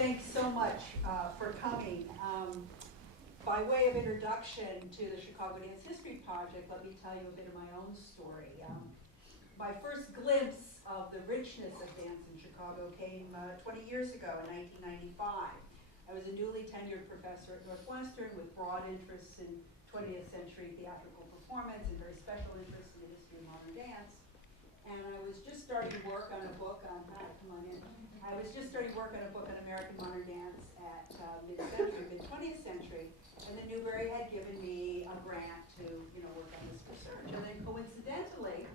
Thanks so much for coming. By way of introduction to the Chicago Dance History Project, let me tell you a bit of my own story. My first glimpse of the richness of dance in Chicago came 20 years ago in 1995. I was a newly tenured professor at Northwestern with broad interests in 20th century theatrical performance and very special interests in the history of modern dance. And I was just starting to work on a book on, I was just starting to work on a book on American modern dance at mid-century, mid-20th century, and then Newberry had given me a grant to, work on this research. And then coincidentally,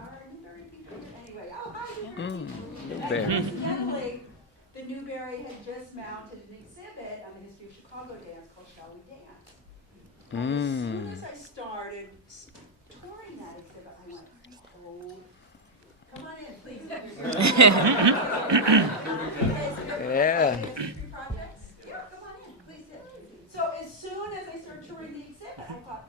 are Newberry people here? Anyway, hi, Newberry people. Coincidentally, the Newberry had just mounted an exhibit on the history of Chicago dance called Shall We Dance? And as soon as I started touring that exhibit, I went, come on in, please. Yeah. Projects? Yeah, come on in, please sit. So as soon as I started touring the exhibit, I thought,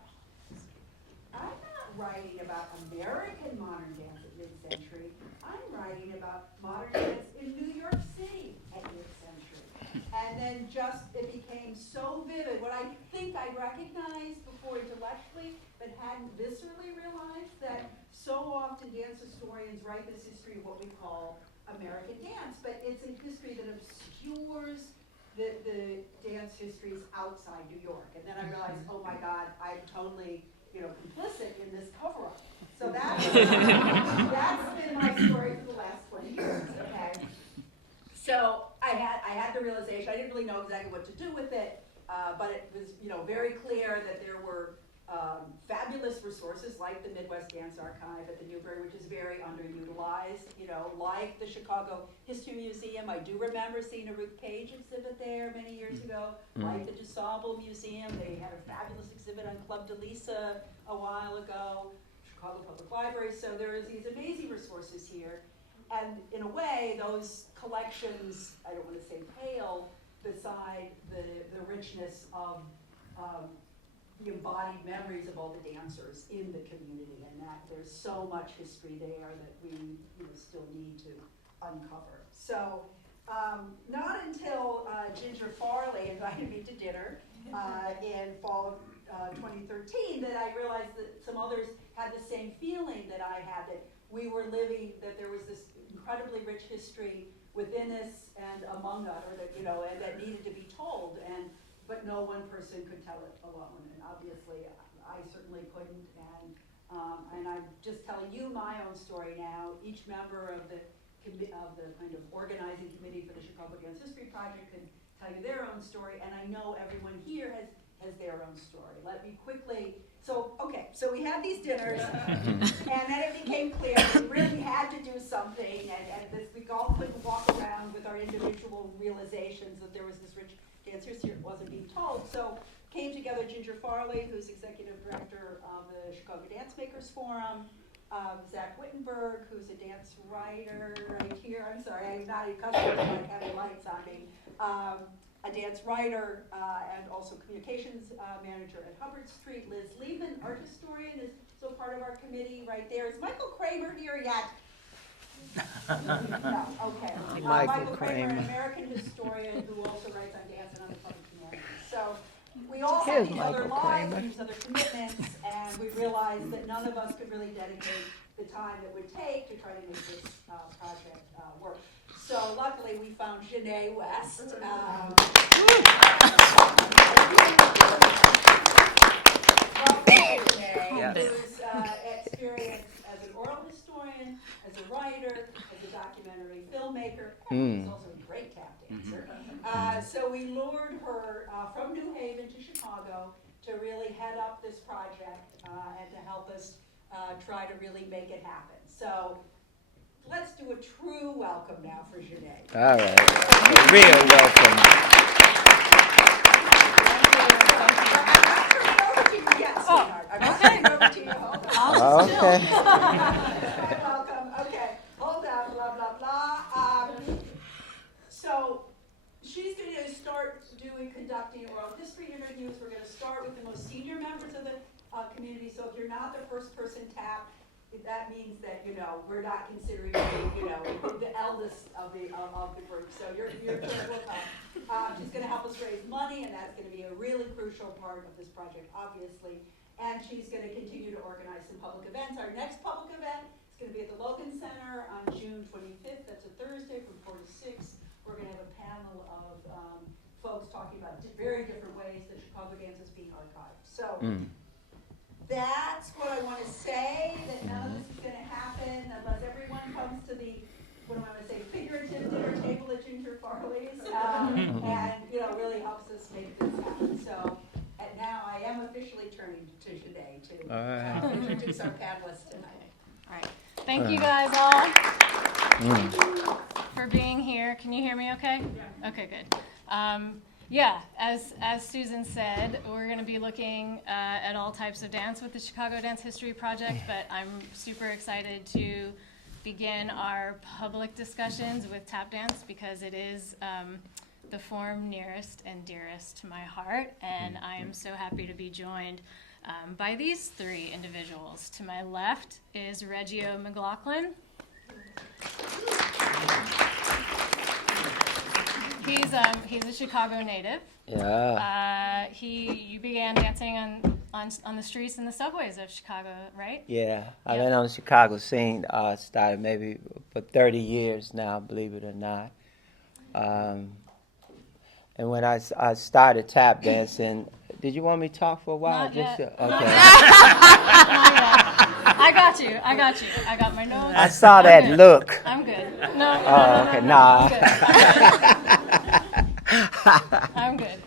I'm not writing about American modern dance at mid-century. I'm writing about modern dance in New York City at mid-century. And then it became so vivid. What I think I recognized before intellectually, but hadn't viscerally realized, that so often dance historians write this history of what we call American dance, but it's a history that obscures the dance histories outside New York. And then I realized, oh my God, I'm totally complicit in this cover-up. So that's been my story for the last 20 years, okay? So I had the realization, I didn't really know exactly what to do with it, but it was very clear that there were fabulous resources like the Midwest Dance Archive at the Newberry, which is very underutilized, like the Chicago History Museum. I do remember seeing a Ruth Page exhibit there many years ago, like the DuSable Museum. They had a fabulous exhibit on Club de Lisa a while ago, Chicago Public Library. So there is these amazing resources here. And in a way, those collections, I don't want to say pale, beside the richness of the embodied memories of all the dancers in the community, and that there's so much history there that we still need to uncover. So not until Ginger Farley invited me to dinner in fall of 2013 that I realized that some others had the same feeling that I had, that we were living, that there was this incredibly rich history within us and among us, or that, and that needed to be told, but no one person could tell it alone. And obviously, I certainly couldn't. And I'm just telling you my own story now. Each member of the kind of organizing committee for the Chicago Dance History Project can tell you their own story. And I know everyone here has their own story. Let me quickly. So we had these dinners, and then it became clear that we really had to do something, and we all couldn't walk around with our individual realizations that there was this rich dance history that wasn't being told. So came together Ginger Farley, who's executive director of the Chicago Dance Makers Forum, Zach Wittenberg, who's a dance writer right here. I'm sorry, I'm not accustomed to like having lights on me. A dance writer and also communications manager at Hubbard Street. Liz Liebman, art historian, is still part of our committee right there. Is Michael Kramer here yet? No, okay. Michael Kramer, an American historian who also writes on dance and other public humanities. So we all have these other lives and these other commitments, and we realized that none of us could really dedicate the time it would take to try to make this project work. So luckily we found Jenai West. Who's experienced as an oral historian, as a writer, as a documentary filmmaker, and she's also a great tap dancer. So we lured her from New Haven to Chicago to really head up this project and to help us try to really make it happen. So let's do a true welcome now for Jenai. All right. A real welcome. I'm over to you. Hold on. Okay. Welcome. Okay. Hold on. Blah, blah, blah. So she's going to start conducting oral history interviews. We're going to start with the most senior members of the community. So if you're not the first person tapped, that means that, we're not considering you, the eldest of the group. So your turn will come. She's going to help us raise money, and that's going to be a really crucial part of this project, obviously. And she's going to continue to organize some public events. Our next public event is going to be at the Logan Center on June 25th. That's a Thursday from 4 to 6. We're going to have a panel of folks talking about very different ways that Chicago dance is being archived. So that's what I want to say, that none of this is going to happen unless everyone comes to the, what do I want to say, figurative dinner table at Ginger Farley's, and, really helps us make this happen. So, and now I am officially turning to Jenai to introduce our panelists tonight. All right. Thank you guys all for being here. Can you hear me okay? Yeah. Okay, good. As Susan said, we're going to be looking at all types of dance with the Chicago Dance History Project, but I'm super excited to begin our public discussions with tap dance because it is the form nearest and dearest to my heart, and I am so happy to be joined by these three individuals. To my left is Reggio McLaughlin. He's a Chicago native. Yeah. You began dancing on the streets and the subways of Chicago, right? Yeah. I've been on the Chicago scene, started maybe for 30 years now, believe it or not. And when I started tap dancing, did you want me to talk for a while? Not yet. Okay. Not yet. I got you. I got my notes. I saw that look. I'm good. No. Okay, nah. I'm good.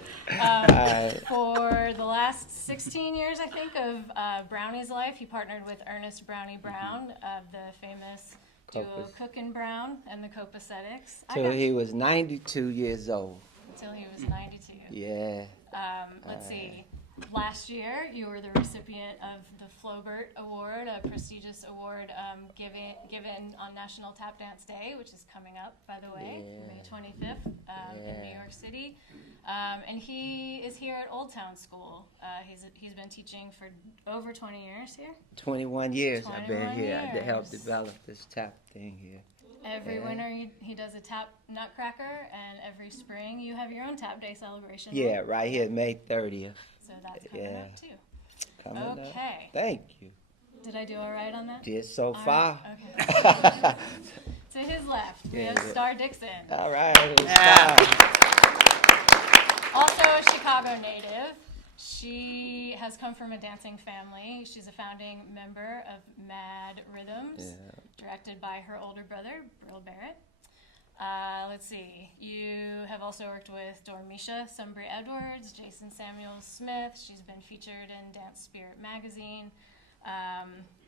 For the last 16 years, I think, of Brownie's life, he partnered with Ernest Brownie Brown of the famous duo Cook and Brown and the Copaesthetics. Till he was 92 years old. Until he was 92. Yeah. Let's see. Last year, you were the recipient of the Flaubert Award, a prestigious award given on National Tap Dance Day, which is coming up, by the way, May 25th in New York City. And he is here at Old Town School. He's been teaching for over 20 years here. 21 years I've been 21 here to help years. develop this tap thing here. Every winter he does a tap nutcracker, and every spring you have your own tap day celebration. Yeah, right here, May 30th. So that's coming up too. Coming up. Okay. Thank you. Did I do all right on that? Did so All far. right, okay. To his left, we have Star Dixon. All right. Start. Also a Chicago native. She has come from a dancing family. She's a founding member of Mad Rhythms, directed by her older brother, Brill Barrett. Let's see. You have also worked with Dormisha Sumbry Edwards, Jason Samuel Smith. She's been featured in Dance Spirit magazine.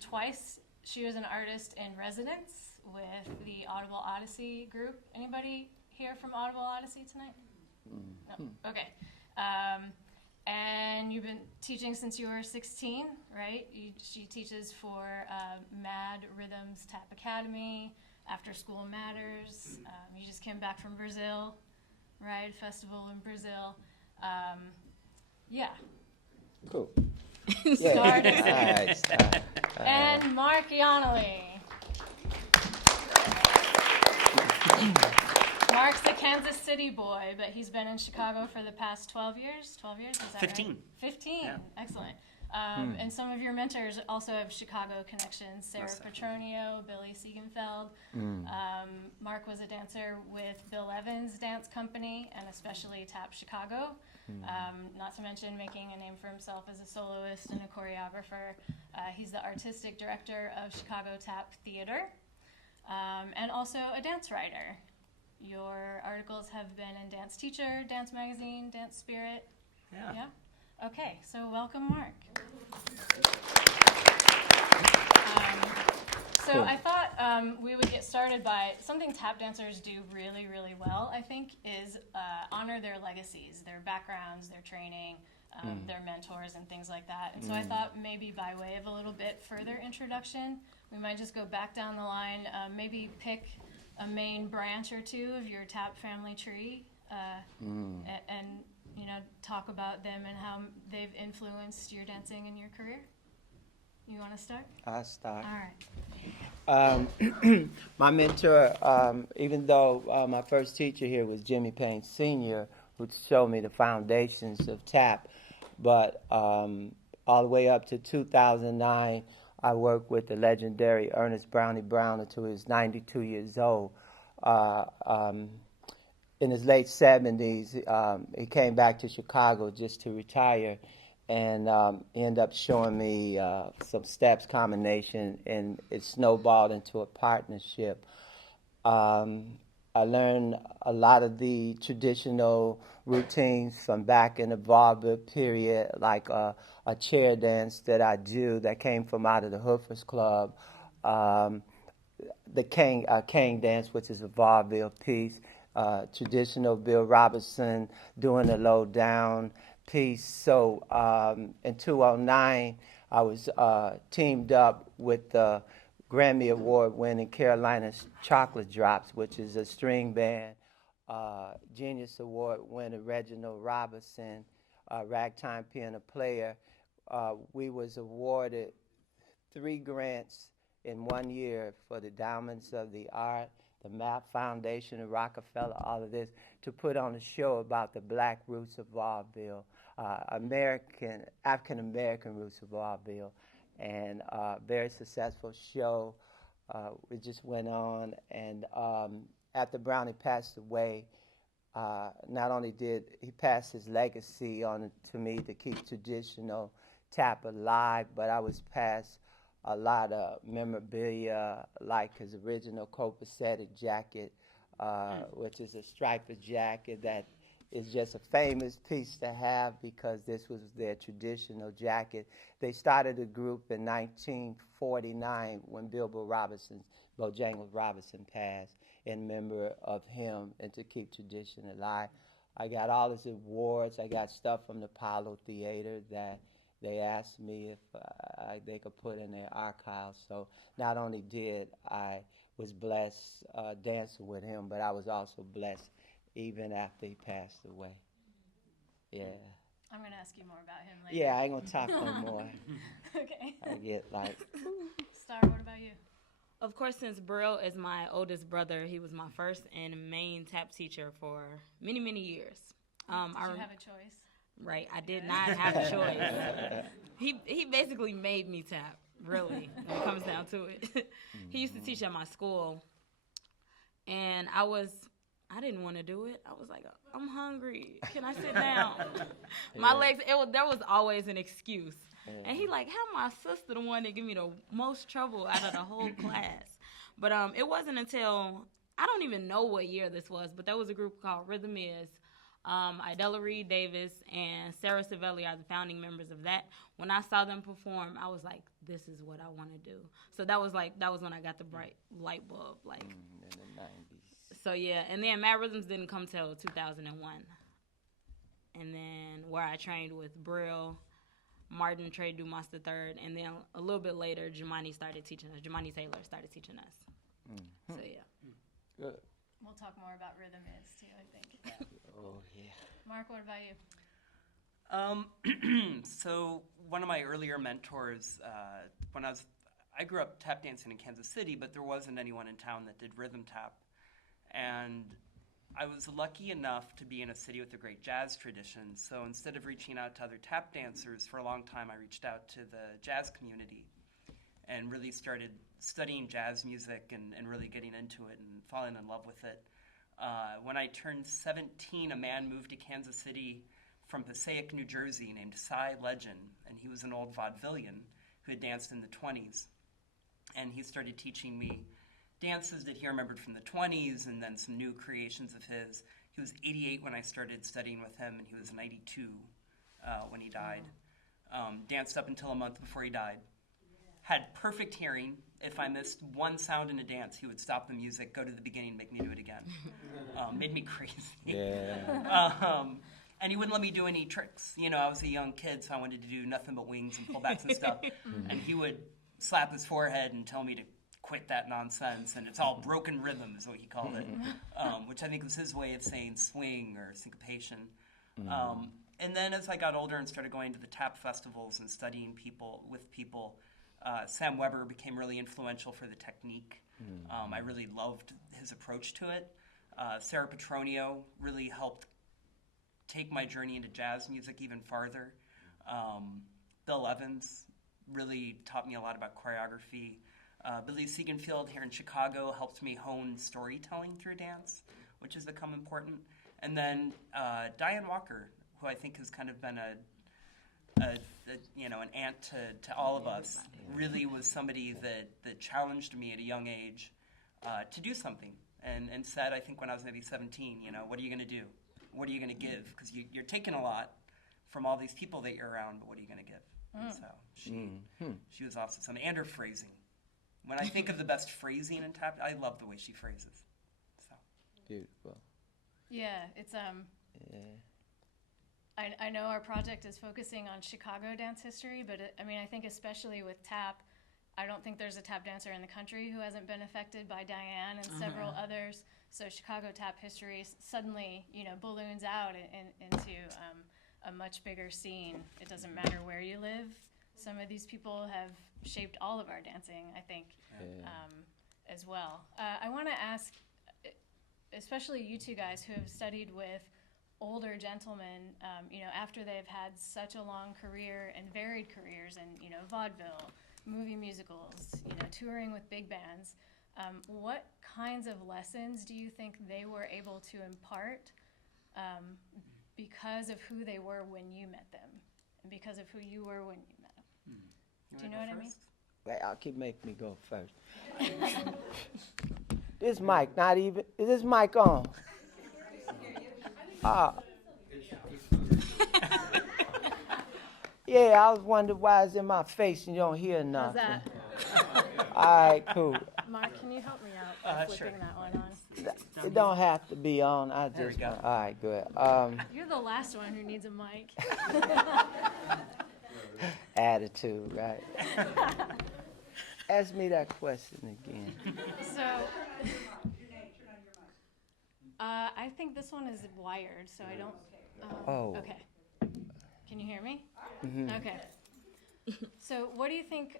Twice she was an artist in residence with the Audible Odyssey group. Anybody here from Audible Odyssey tonight? No? Okay. And you've been teaching since you were 16, right? She teaches for Mad Rhythms Tap Academy, After School Matters. You just came back from Brazil, right? Festival in Brazil. Cool. Star Dixon. All right, Star. And Mark Yonally. Mark's a Kansas City boy, but he's been in Chicago for the past 12 years. 12 years, is that 15. right? 15. Yeah. Excellent. And some of your mentors also have Chicago connections. Sarah Petronio, Billy Siegenfeld. Mark was a dancer with Bill Evans' dance company and especially Tap Chicago. Not to mention making a name for himself as a soloist and a choreographer. He's the artistic director of Chicago Tap Theater and also a dance writer. Your articles have been in Dance Teacher, Dance Magazine, Dance Spirit. Yeah? Okay, so welcome, Mark. So I thought we would get started by something tap dancers do really, really well, I think, is honor their legacies, their backgrounds, their training, their mentors, and things like that. And so I thought maybe by way of a little bit further introduction, we might just go back down the line, maybe pick a main branch or two of your tap family tree, and talk about them and how they've influenced your dancing and your career. You want to start? I'll start. All right. My mentor, even though my first teacher here was Jimmy Payne Sr., who showed me the foundations of tap, but all the way up to 2009, I worked with the legendary Ernest Brownie Brown until he was 92 years old. In his late 70s, he came back to Chicago just to retire, and he ended up showing me some steps combination, and it snowballed into a partnership. I learned a lot of the traditional routines from back in the vaudeville period, like a chair dance that I do that came from out of the Hoofers Club, the cane dance, which is a vaudeville piece, traditional Bill Robertson doing a low down piece. So in 2009, I was teamed up with the Grammy Award-winning Carolina's Chocolate Drops, which is a string band. Genius Award winner Reginald Robinson, ragtime piano player. We was awarded 3 grants in 1 year for the Diamonds of the Art, the MAP Foundation, and Rockefeller, all of this, to put on a show about the black roots of vaudeville, African-American roots of vaudeville. And very successful show. It just went on, and after Brownie passed away, not only did he pass his legacy on to me to keep traditional tap alive, but I was passed a lot of memorabilia, like his original copacetic jacket, which is a striped jacket that is just a famous piece to have because this was their traditional jacket. They started the group in 1949 when Bojangles Robinson passed, in memory of him and to keep tradition alive. I got all his awards. I got stuff from the Apollo Theater that they asked me if they could put in their archives. So not only did I was blessed dancing with him, but I was also blessed even after he passed away. Yeah. I'm going to ask you more about him later. Yeah, I ain't going to talk no more. Okay. I get like... Star, what about you? Of course, since Brill is my oldest brother, he was my first and main tap teacher for many, many years. Did you have a choice? Right, I did not have a choice. He basically made me tap, really, when it comes down to it. He used to teach at my school, and I didn't want to do it. I was like, I'm hungry. Can I sit down? My legs, there was always an excuse. And he like, how my sister the one that give me the most trouble out of the whole class. But it wasn't until, I don't even know what year this was, but there was a group called Rhythm Is. Idella Reed Davis and Sarah Savelli are the founding members of that. When I saw them perform, I was like, this is what I want to do. So that was when I got the bright light bulb. Like, in the 90s. So yeah, and then Mad Rhythms didn't come till 2001. And then where I trained with Brill, Martin Trey Dumas III, and then a little bit later, Jemani started teaching us. Jemani Taylor started teaching us. Mm-hmm. So yeah. Good. We'll talk more about Rhythm Is too, I think. Oh, yeah. Mark, what about you? So one of my earlier mentors, I grew up tap dancing in Kansas City, but there wasn't anyone in town that did rhythm tap. And I was lucky enough to be in a city with a great jazz tradition. So instead of reaching out to other tap dancers, for a long time I reached out to the jazz community and really started studying jazz music and really getting into it and falling in love with it. When I turned 17, a man moved to Kansas City from Passaic, New Jersey, named Cy Legend, and he was an old vaudevillian who had danced in the 20s. And he started teaching me dances that he remembered from the 20s and then some new creations of his. He was 88 when I started studying with him, and he was 92 when he died. Danced up until a month before he died. Had perfect hearing. If I missed one sound in a dance, he would stop the music, go to the beginning, make me do it again. Made me crazy. Yeah. And he wouldn't let me do any tricks. You know, I was a young kid, so I wanted to do nothing but wings and pullbacks and stuff. And he would slap his forehead and tell me to quit that nonsense. And it's all broken rhythm is what he called it, which I think was his way of saying swing or syncopation. And then as I got older and started going to the tap festivals and studying with people, Sam Weber became really influential for the technique. I really loved his approach to it. Sarah Petronio really helped take my journey into jazz music even farther. Bill Evans really taught me a lot about choreography. Billy Siegenfield here in Chicago helped me hone storytelling through dance, which has become important. And then Diane Walker, who I think has kind of been an aunt to all of us, really was somebody that challenged me at a young age to do something, and said, I think when I was maybe 17, what are you going to do? What are you going to give? Because you're taking a lot from all these people that you're around, but what are you going to give? And so she was also something. And her phrasing. When I think of the best phrasing in tap, I love the way she phrases. So Beautiful. Yeah, it's I know our project is focusing on Chicago dance history, but I think especially with tap, I don't think there's a tap dancer in the country who hasn't been affected by Diane and several others. So Chicago tap history suddenly, balloons out into a much bigger scene. It doesn't matter where you live. Some of these people have shaped all of our dancing, I think, as well. I want to ask, especially you two guys who have studied with older gentlemen, after they've had such a long career and varied careers in, vaudeville, movie musicals, touring with big bands, what kinds of lessons do you think they were able to impart because of who they were when you met them and because of who you were when you met them? Do you know what I mean? Wait, I'll keep making me go first. This mic not even, is this mic on? Yeah, I was wondering why it's in my face and you don't hear nothing. How's that? All right, cool. Mark, can you help me out by flipping that one on? It don't have to be on. There we go. All right, good. You're the last one who needs a mic. Attitude, right? Ask me that question again. So, I think this one is wired, so I don't. Oh. Okay. Can you hear me? Mm-hmm. Okay. So, what do you think?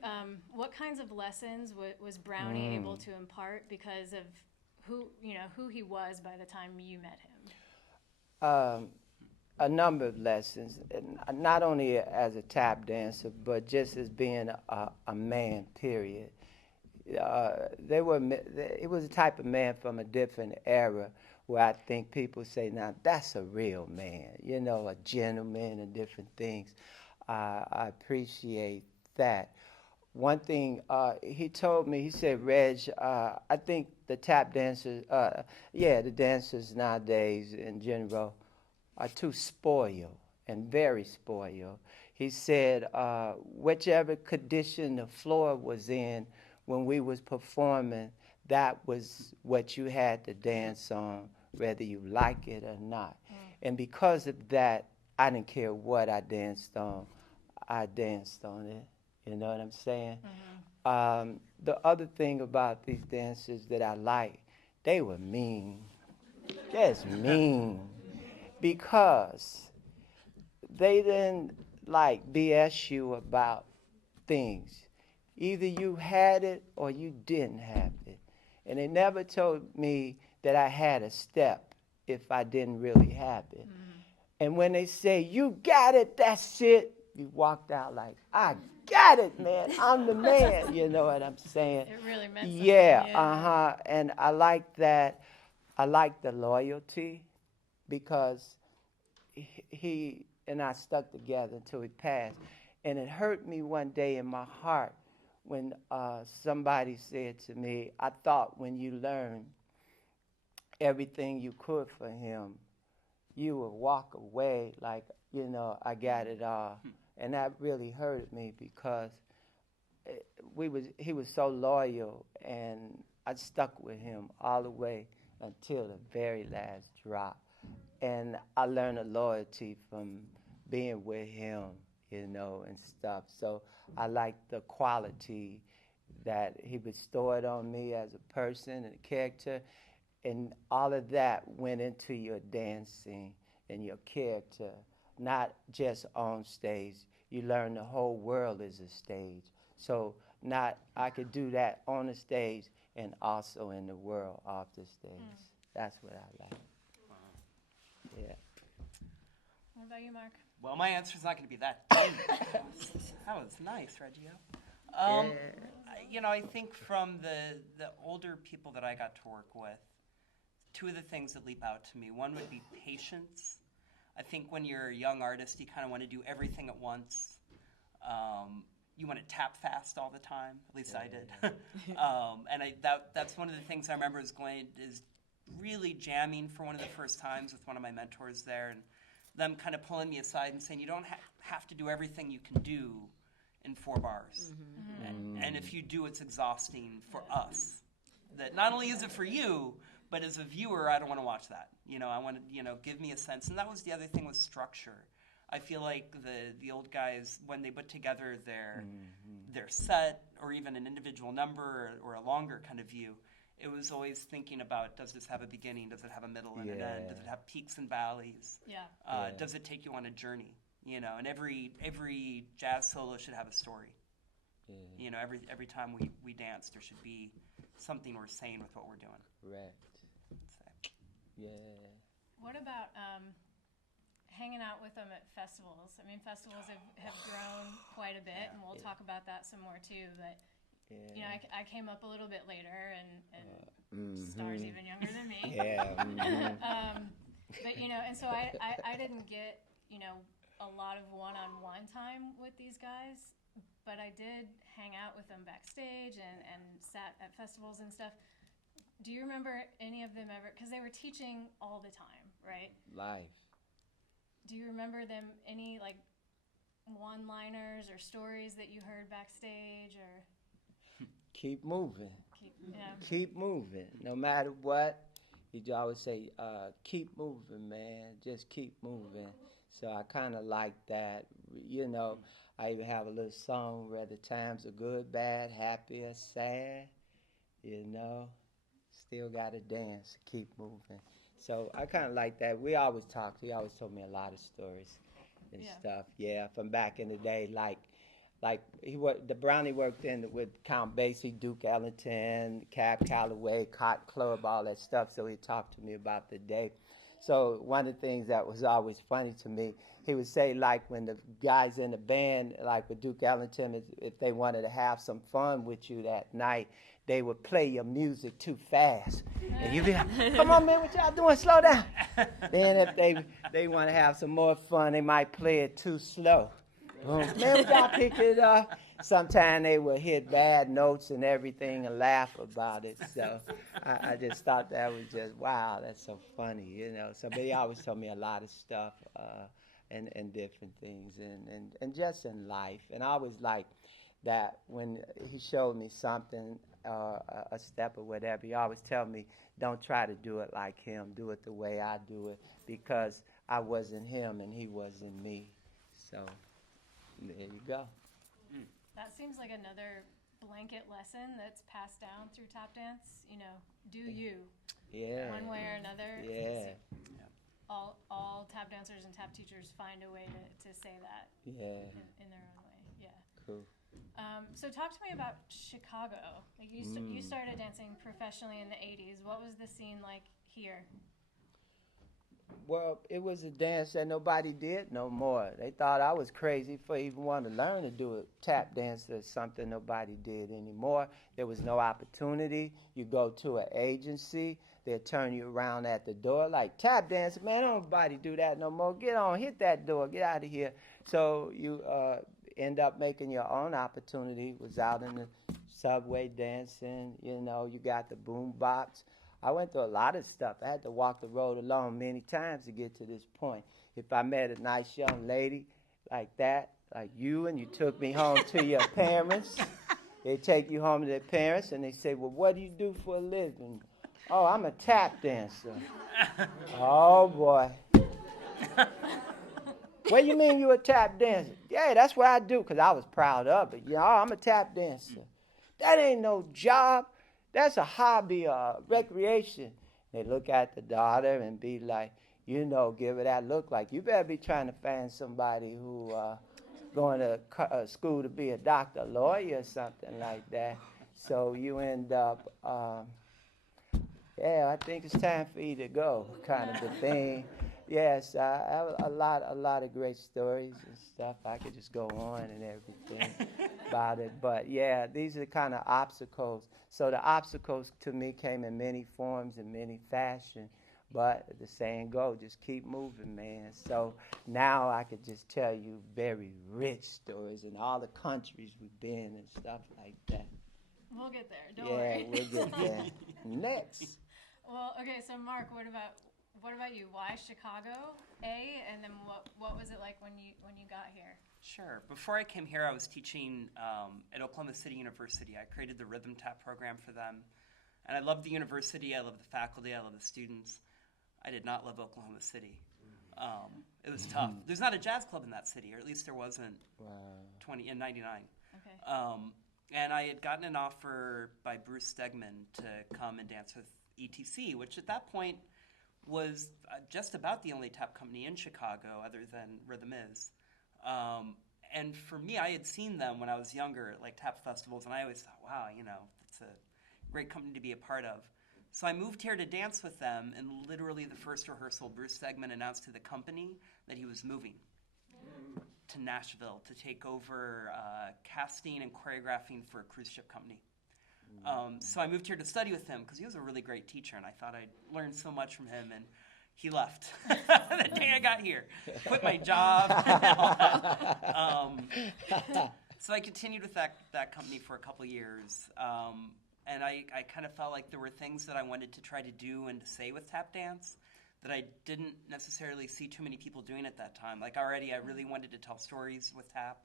What kinds of lessons was Brownie able to impart because of who he was by the time you met him? A number of lessons, and not only as a tap dancer, but just as being a man. Period. It was a type of man from a different era where I think people say, now that's a real man, a gentleman and different things. I appreciate that. One thing he told me, he said, Reg, I think the tap dancers, the dancers nowadays in general are too spoiled and very spoiled. He said, whichever condition the floor was in when we was performing, that was what you had to dance on, whether you like it or not. And because of that, I didn't care what I danced on. I danced on it. You know what I'm saying? The other thing about these dancers that I like, they were mean. Just mean. Because they didn't BS you about things. Either you had it or you didn't have it. And they never told me that I had a step if I didn't really have it. And when they say, you got it, that's it, you walked out like, I got it, man. I'm the man. You know what I'm saying? It really meant something. Yeah. And I like that. I like the loyalty because he and I stuck together until he passed. And it hurt me one day in my heart when somebody said to me, I thought when you learned everything you could for him, you would walk away like, I got it all. And that really hurt me because he was so loyal, and I stuck with him all the way until the very last drop. And I learned a loyalty from being with him, and stuff. So I like the quality that he bestowed on me as a person and a character. And all of that went into your dancing and your character, not just on stage. You learn the whole world is a stage. So not I could do that on the stage and also in the world off the stage. That's what I like. Yeah. What about you, Mark? Well, my answer's not going to be that deep. That was nice, Reggio. I think from the older people that I got to work with, two of the things that leap out to me. One would be patience. I think when you're a young artist, you kind of want to do everything at once. You want to tap fast all the time. At least I did. And that's one of the things I remember is really jamming for one of the first times with one of my mentors there, and them kind of pulling me aside and saying, you don't have to do everything you can do in 4 bars. And if you do, it's exhausting for us. That not only is it for you, but as a viewer, I don't want to watch that. I want to, give me a sense. And that was the other thing with structure. I feel like the old guys, when they put together their set or even an individual number or a longer kind of view, it was always thinking about, does this have a beginning? Does it have a middle and an end? Does it have peaks and valleys? Does it take you on a journey? And every jazz solo should have a story. Every time we dance, there should be something we're saying with what we're doing. Correct. Yeah. What about hanging out with them at festivals? I mean, festivals have grown quite a bit, and we'll talk about that some more too. But I came up a little bit later, and Star's even younger than me. But and so I didn't get a lot of one-on-one time with these guys, but I did hang out with them backstage and sat at festivals and stuff. Do you remember any of them ever? Because they were teaching all the time, right? Live. Do you remember them any like one-liners or stories that you heard backstage or? Keep moving. Keep moving. No matter what, he'd always say, keep moving, man. Just keep moving. So I kind of like that. I even have a little song where the times are good, bad, happy, or sad. Still got to dance, keep moving. So I kind of like that. We always talked. He always told me a lot of stories and stuff. Yeah, from back in the day, like the Brownie worked in with Count Basie, Duke Ellington, Cab Calloway, Cotton Club, all that stuff. So he talked to me about the day. So one of the things that was always funny to me, he would say, like, when the guys in the band, like with Duke Ellington, if they wanted to have some fun with you that night, they would play your music too fast. And you'd be like, come on, man, what y'all doing? Slow down. Then if they want to have some more fun, they might play it too slow. Boom. Man, what y'all pick it up? Sometimes they would hit bad notes and everything and laugh about it. So I just thought that was just, wow, that's so funny, So, but he always told me a lot of stuff and different things and just in life. And I always liked that when he showed me something, a step or whatever, he always tell me, don't try to do it like him. Do it the way I do it, because I wasn't him and he wasn't me. So there you go. That seems like another blanket lesson that's passed down through tap dance. Do you? Yeah. One way or another. Yeah. All tap dancers and tap teachers find a way to say that. Yeah. In their own way. Yeah. Cool. So talk to me about Chicago. Like you started dancing professionally in the 80s. What was the scene like here? Well, it was a dance that nobody did no more. They thought I was crazy for even wanting to learn to do a tap dance. Or something nobody did anymore. There was no opportunity. You go to an agency, they'll turn you around at the door like, tap dance, man, nobody do that no more. Get on, hit that door, get out of here. So you end up making your own opportunity. Was out in the subway dancing, you got the boom box. I went through a lot of stuff. I had to walk the road alone many times to get to this point. If I met a nice young lady like that, like you, and you took me home to your parents, they take you home to their parents, and they say, well, what do you do for a living? Oh, I'm a tap dancer. Oh, boy. What do you mean you a tap dancer? Yeah, that's what I do, because I was proud of it. I'm a tap dancer. That ain't no job. That's a hobby, recreation. They look at the daughter and be like, give her that look like, you better be trying to find somebody who going to school to be a doctor, lawyer, or something like that. So you end up, yeah, I think it's time for you to go, kind of a thing. Yes, I have a lot of great stories and stuff. I could just go on and everything about it. But yeah, these are the kind of obstacles. So the obstacles to me came in many forms and many fashions. But the saying go, just keep moving, man. So now I could just tell you very rich stories in all the countries we've been and stuff like that. We'll get there. Don't Yeah, worry. we'll get there. Next. Well, okay. So Mark, what about you? Why Chicago? And then what was it like when you got here? Sure. Before I came here, I was teaching at Oklahoma City University. I created the Rhythm Tap program for them. And I love the university. I love the faculty. I love the students. I did not love Oklahoma City. It was tough. There's not a jazz club in that city, or at least there wasn't in 99. Okay. And I had gotten an offer by Bruce Stegman to come and dance with ETC, which at that point was just about the only tap company in Chicago other than Rhythm Is. And for me, I had seen them when I was younger at like tap festivals, and I always thought, wow, it's a great company to be a part of. So I moved here to dance with them, and literally the first rehearsal, Bruce Stegman announced to the company that he was moving to Nashville to take over casting and choreographing for a cruise ship company. So I moved here to study with him because he was a really great teacher, and I thought I'd learn so much from him, and he left the day I got here. Quit my job. So I continued with that company for a couple years. And I kind of felt like there were things that I wanted to try to do and to say with tap dance that I didn't necessarily see too many people doing at that time. Like already, I really wanted to tell stories with tap.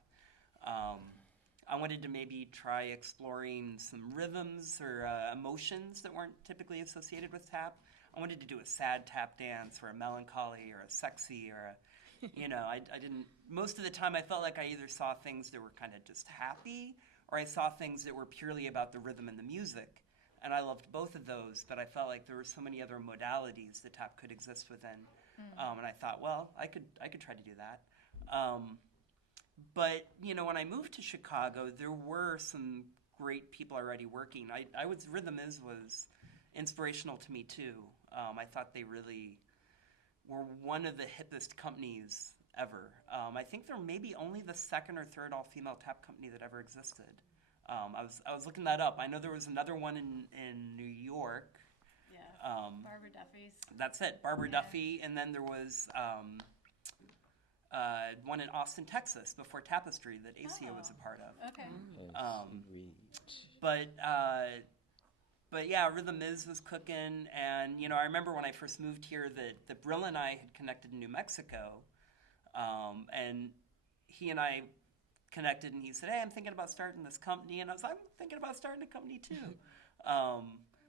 I wanted to maybe try exploring some rhythms or emotions that weren't typically associated with tap. I wanted to do a sad tap dance or a melancholy or a sexy or I didn't, most of the time I felt like I either saw things that were kind of just happy or I saw things that were purely about the rhythm and the music. And I loved both of those, but I felt like there were so many other modalities that tap could exist within. And I thought, well, I could try to do that. But, when I moved to Chicago, there were some great people already working. Rhythm Is was inspirational to me, too. I thought they really were one of the hippest companies ever. I think they're maybe only the second or third all-female tap company that ever existed. I was looking that up. I know there was another one in New York. Yeah. Barbara Duffy's. That's it, Barbara Duffy. And then there was one in Austin, Texas, before Tapestry that ACO was a part of. Okay. But yeah, Rhythm Is was cooking. And, I remember when I first moved here that Brill and I had connected in New Mexico. And he and I connected, and he said, hey, I'm thinking about starting this company. And I was like, I'm thinking about starting a company, too.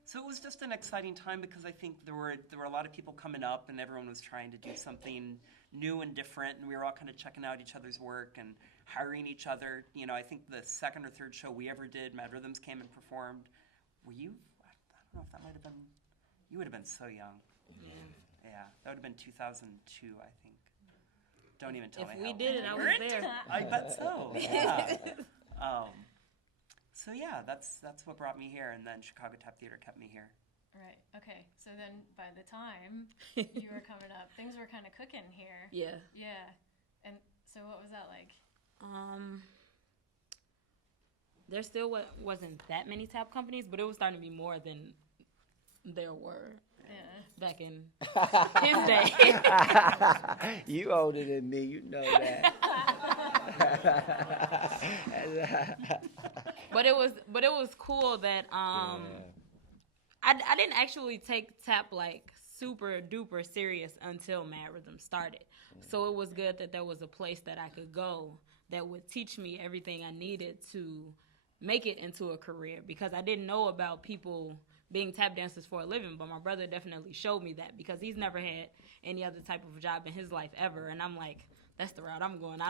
So it was just an exciting time because I think there were a lot of people coming up, and everyone was trying to do something new and different, and we were all kind of checking out each other's work and hiring each other. I think the second or third show we ever did, Mad Rhythms came and performed. Were you? I don't know if that might have been. You would have been so young. Yeah, that would have been 2002, I think. Don't even tell me. If we did it, I was there. I bet so. Yeah. So yeah, that's what brought me here, and then Chicago Tap Theater kept me here. Right. Okay. So then, by the time you were coming up, things were kind of cooking here. Yeah. Yeah. And so, what was that like? There still wasn't that many tap companies, but it was starting to be more than there were. Back in his day. You older than me, you know that. But it was cool that I didn't actually take tap like super duper serious until Mad Rhythm started. So it was good that there was a place that I could go that would teach me everything I needed to make it into a career, because I didn't know about people being tap dancers for a living, but my brother definitely showed me that, because he's never had any other type of job in his life ever. And I'm like, that's the route I'm going. I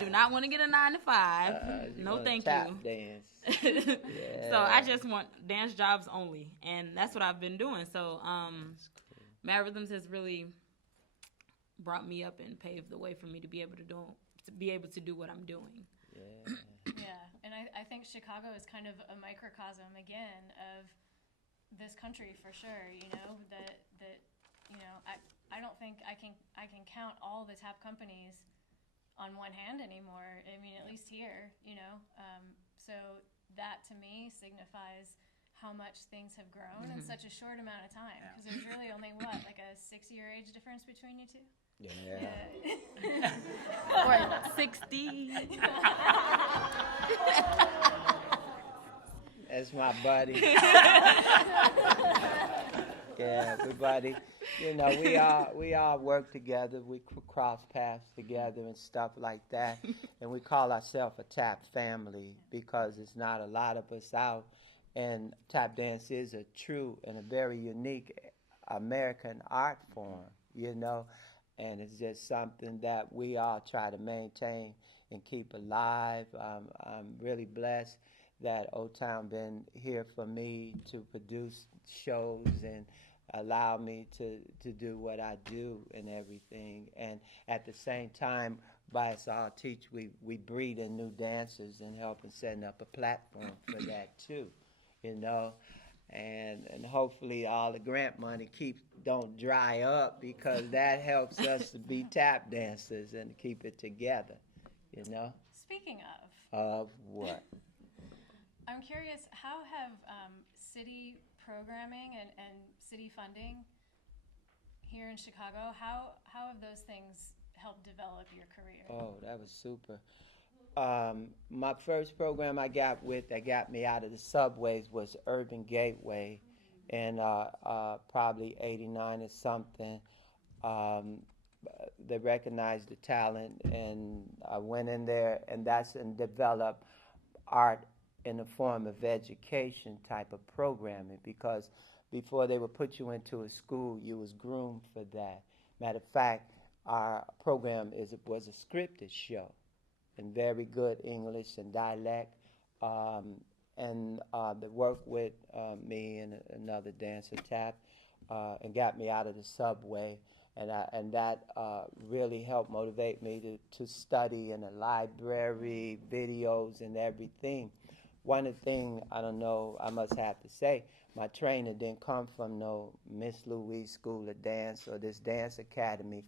do not want to get a 9 to 5. No, thank tap you. Dance. Yeah. So I just want dance jobs only, and that's what I've been doing. So Mad Rhythms has really brought me up and paved the way for me to be able to be able to do what I'm doing. Yeah. Yeah, and I think Chicago is kind of a microcosm again of this country for sure. You know that you know I don't think I can count all the tap companies on one hand anymore. I mean, at least here, you know. So that to me signifies how much things have grown in such a short amount of time. Because there's really only like a 6-year age difference between you two. Yeah. Or 60. That's my buddy. Yeah, everybody. You know, we all work together. We cross paths together and stuff like that. And we call ourselves a tap family because it's not a lot of us out. And tap dance is a true and a very unique American art form, you know. And it's just something that we all try to maintain and keep alive. I'm really blessed that Old Town been here for me to produce shows and allow me to do what I do and everything. And at the same time, by us all teach, we breed in new dancers and help in setting up a platform for that too, you know. And hopefully all the grant money don't dry up because that helps us to be tap dancers and keep it together, you know. Speaking Of what? I'm curious, how have city programming and city funding here in Chicago, how have those things helped develop your career? Oh, that was super. My first program I got with that got me out of the subways was Urban Gateway in probably 89 or something. They recognized the talent, and I went in there, and developed art in the form of education type of programming, because before they would put you into a school, you was groomed for that. Matter of fact, our program was a scripted show in very good English and dialect, and they worked with me and another dancer, Tap, and got me out of the subway, and that really helped motivate me to study in a library, videos, and everything. One of the things, I don't know, I must have to say, my trainer didn't come from no Miss Louise School of Dance or this dance academy.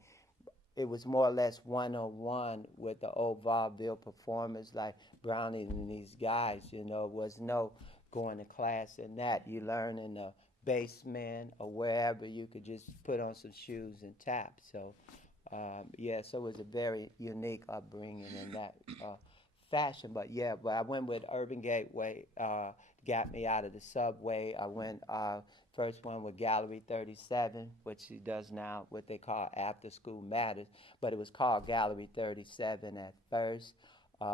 It was more or less one-on-one with the old vaudeville performers like Brownie and these guys, you know. It was no going to class in that. You learn in the basement or wherever you could just put on some shoes and tap. So, so it was a very unique upbringing in that fashion. But I went with Urban Gateway, got me out of the subway. I went first one with Gallery 37, which she does now, what they call After School Matters, but it was called Gallery 37 at first.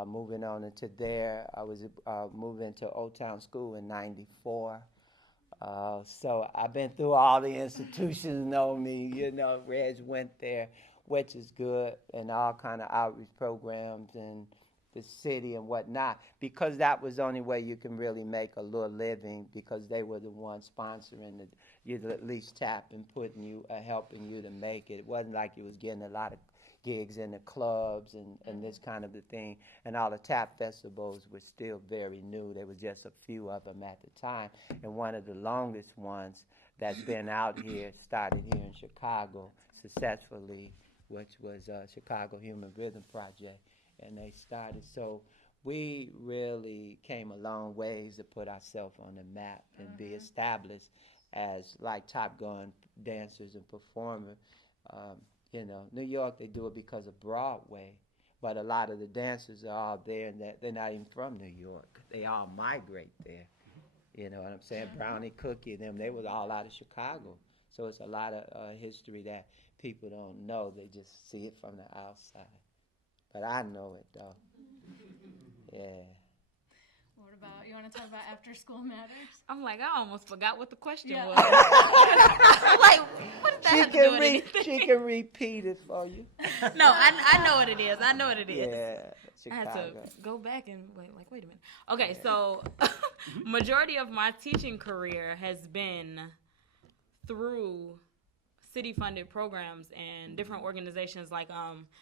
Moving on into there, I was moving to Old Town School in '94. So I've been through all the institutions, know me, you know. Reg went there, which is good, and all kind of outreach programs and the city and whatnot, because that was the only way you can really make a little living, because they were the ones sponsoring it. You'd at least tap and putting you, helping you to make it. It wasn't like you was getting a lot of gigs in the clubs and this kind of the thing. And all the tap festivals were still very new. There was just a few of them at the time. And one of the longest ones that's been out here started here in Chicago successfully, which was Chicago Human Rhythm Project. And they started. So we really came a long ways to put ourselves on the map and be established as like Top Gun dancers and performers. You know, New York, they do it because of Broadway, but a lot of the dancers are all there, and they're not even from New York. They all migrate there. You know what I'm saying? Brownie, Cookie, them, they was all out of Chicago. So it's a lot of history that people don't know. They just see it from the outside. But I know it, though. Yeah. What about, you want to talk about After School Matters? I'm like, I almost forgot what the question Yeah. was. I'm like, what does that have to do with anything? She can repeat it for you. No, I know what it is. I know what it is. Yeah, I had Chicago. to go back and wait a minute. Okay, so majority of my teaching career has been through city-funded programs and different organizations like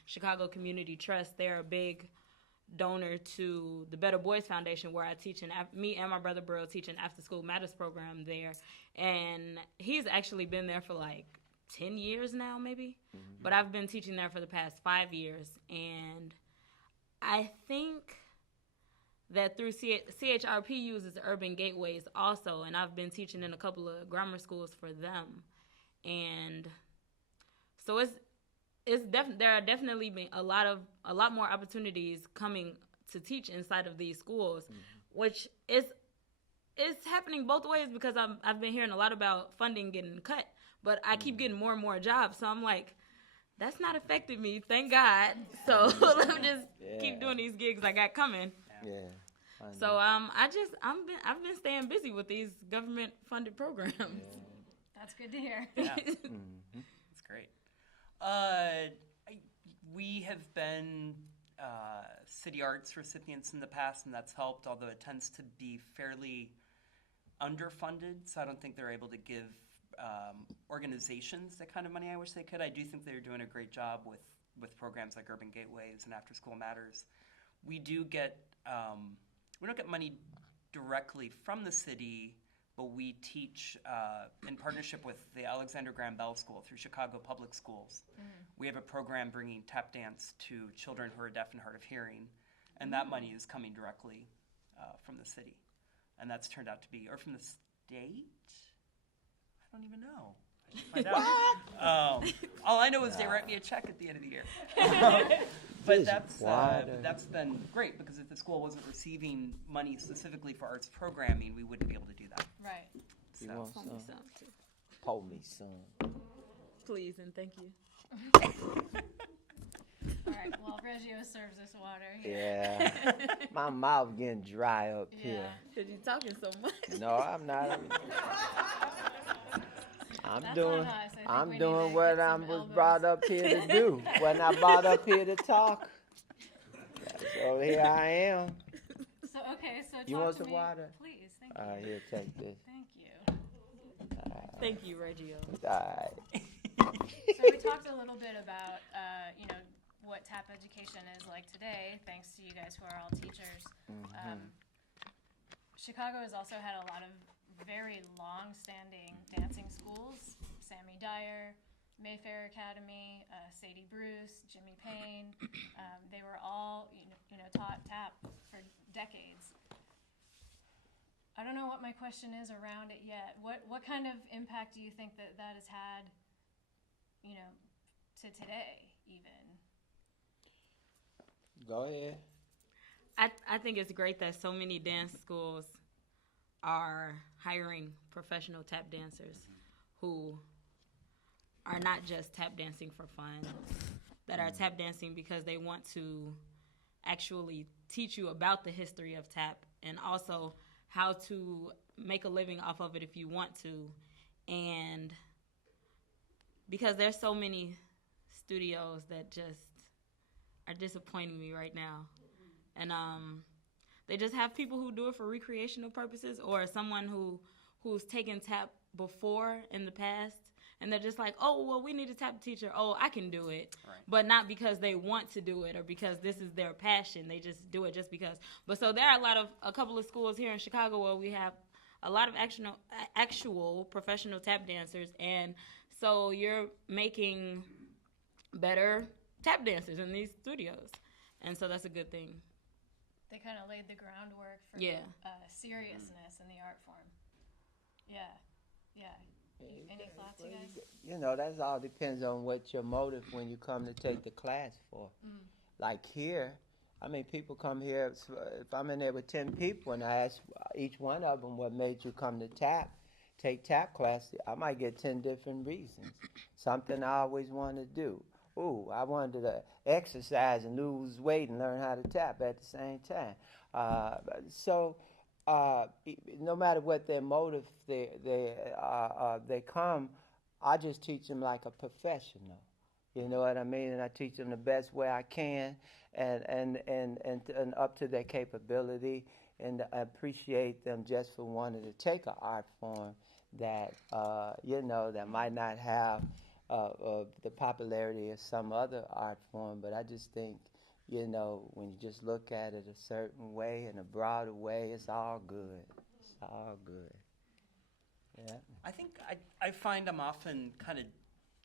Chicago Community Trust. They're a big donor to the Better Boys Foundation, where I teach, me and my brother Burrow teach an after-school matters program there. And he's actually been there for like 10 years now, maybe. Mm-hmm. But I've been teaching there for the past 5 years. And I think that through CHRP uses Urban Gateways also, and I've been teaching in a couple of grammar schools for them. And so there are definitely been a lot more opportunities coming to teach inside of these schools, which is happening both ways, because I've been hearing a lot about funding getting cut, but I keep getting more and more jobs. So I'm like, that's not affecting me, thank God. So let me just keep doing these gigs I got coming. Yeah. So I've been staying busy with these government funded programs. Yeah. That's good to hear. Yeah. That's great. We have been City Arts recipients in the past, and that's helped, although it tends to be fairly underfunded, so I don't think they're able to give organizations that kind of money I wish they could. I do think they're doing a great job with programs like Urban Gateways and After School Matters. We do get, we don't get money directly from the city, but we teach in partnership with the Alexander Graham Bell School through Chicago Public Schools. We have a program bringing tap dance to children who are deaf and hard of hearing, and that money is coming directly from the city. And that's turned out to be, or from the state? I don't even know. I should find out. All I know is they write me a check at the end of the year. But that's been great, because if the school wasn't receiving money specifically for arts programming, we wouldn't be able to do that. Right. You So. want Pull me some? some too. Pull me some. Please and thank you. All right. Well, Reggio serves us water. Yeah. My mouth getting dry up here. Because you're talking so much. No, I'm not. That's on us. I think we I'm need doing to what get I some was elbows. brought up here to do. Wasn't I brought up here to talk? So here I am. So You talk want to some me. water? Please, thank you. Here, take this. Thank you. Thank you, Reggio. All right. So we talked a little bit about, what tap education is like today, thanks to you guys who are all teachers. Chicago has also had a lot of very long-standing dancing schools. Sammy Dyer, Mayfair Academy, Sadie Bruce, Jimmy Payne. They were all, taught tap for decades. I don't know what my question is around it yet. What kind of impact do you think that has had, to today even? Go ahead. I think it's great that so many dance schools are hiring professional tap dancers who are not just tap dancing for fun, that are tap dancing because they want to actually teach you about the history of tap and also how to make a living off of it if you want to. And because there's so many studios that just are disappointing me right now. And they just have people who do it for recreational purposes, or someone who's taken tap before in the past, and they're just like, oh, well, we need a tap teacher. Oh, I can do it. Right. But not because they want to do it or because this is their passion. They just do it just because. But so there are a couple of schools here in Chicago where we have a lot of actual professional tap dancers, and so you're making better tap dancers in these studios, and so that's a good thing. They kind of laid the groundwork for seriousness in the art form. Yeah. Any thoughts, you guys? That all depends on what your motive when you come to take the class for. Like here, people come here, if I'm in there with 10 people and I ask each one of them what made you come to take tap class, I might get 10 different reasons. Something I always want to do. Ooh, I wanted to exercise and lose weight and learn how to tap at the same time. So no matter what their motive, they come, I just teach them like a professional. You know what I mean? And I teach them the best way I can and up to their capability, and appreciate them just for wanting to take an art form that, that might not have of the popularity of some other art form, but I just think, you know, when you just look at it a certain way, in a broader way, it's all good. It's all good. Yeah. I think I find I'm often kind of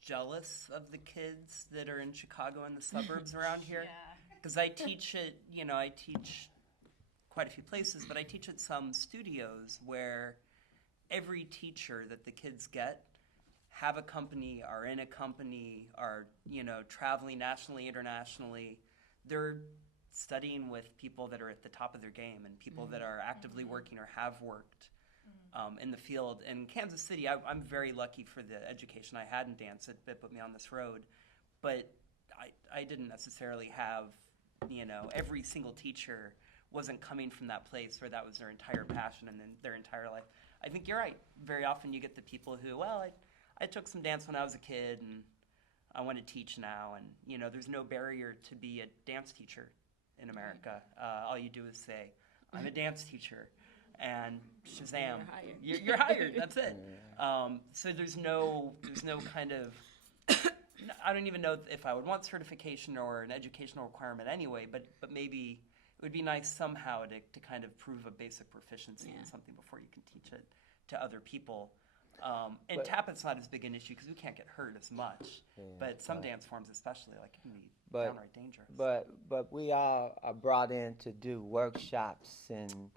jealous of the kids that are in Chicago and the suburbs around here. Yeah. Because I teach I teach quite a few places, but I teach at some studios where every teacher that the kids get have a company, are in a company, are, traveling nationally, internationally. They're studying with people that are at the top of their game and people that are actively working or have worked in the field. In Kansas City, I'm very lucky for the education I had in dance. It put me on this road. But I didn't necessarily have, every single teacher wasn't coming from that place where that was their entire passion and then their entire life. I think you're right. Very often you get the people who, I took some dance when I was a kid and I want to teach now. And, there's no barrier to be a dance teacher in America. All you do is say, I'm a dance teacher. And Shazam, you're hired. That's it. So there's no kind of, I don't even know if I would want certification or an educational requirement anyway, but maybe it would be nice somehow to kind of prove a basic proficiency in something before you can teach it to other people. And tap, it's not as big an issue because we can't get hurt as much. But some dance forms especially, can be downright dangerous. But we all are brought in to do workshops and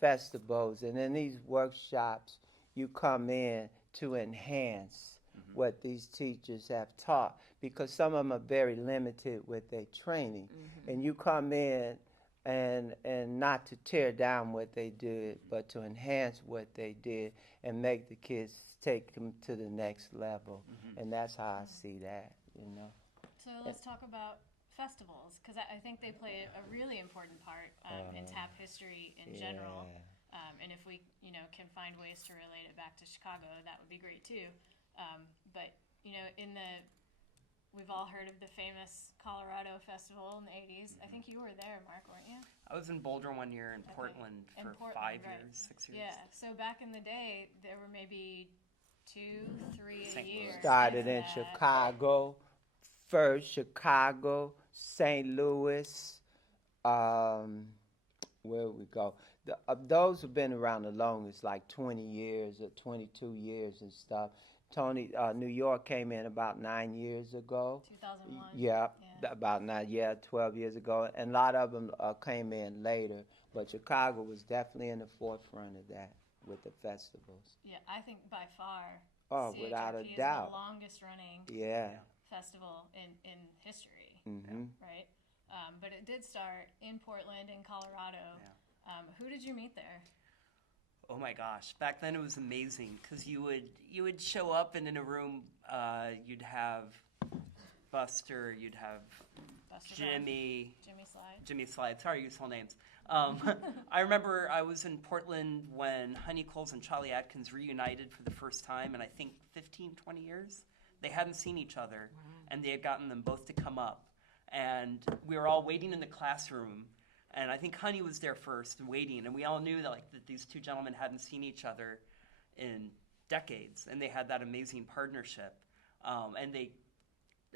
festivals. And in these workshops, you come in to enhance what these teachers have taught, because some of them are very limited with their training. And you come in and not to tear down what they did, but to enhance what they did and make the kids take them to the next level. And that's how I see that, So let's talk about festivals, because I think they play a really important part in tap history in general. And if we, can find ways to relate it back to Chicago, that would be great too. But, we've all heard of the famous Colorado Festival in the 80s. I think you were there, Mark, weren't you? I was in Boulder one year in Portland for 5 years, 6 years. Yeah, so back in the day, there were maybe 2, 3 a year. Started in Chicago, first Chicago, St. Louis, where we go. Those have been around the longest, like 20 years or 22 years and stuff. New York came in about 9 years ago. 2001. Yeah, about 12 years ago. And a lot of them came in later. But Chicago was definitely in the forefront of that with the festivals. Yeah, I think by far. Oh, CHRP without a is doubt. The longest running festival in history, right? But it did start in Portland, in Colorado. Yeah. Who did you meet there? Oh my gosh! Back then it was amazing because you would show up and in a room you'd have Buster, you'd have Jimmy Slide. Sorry, use full names. I remember I was in Portland when Honey Coles and Charlie Atkins reunited for the first time in I think 15, 20 years. They hadn't seen each other, and they had gotten them both to come up, and we were all waiting in the classroom. And I think Honey was there first, waiting, and we all knew that these two gentlemen hadn't seen each other in decades, and they had that amazing partnership. And they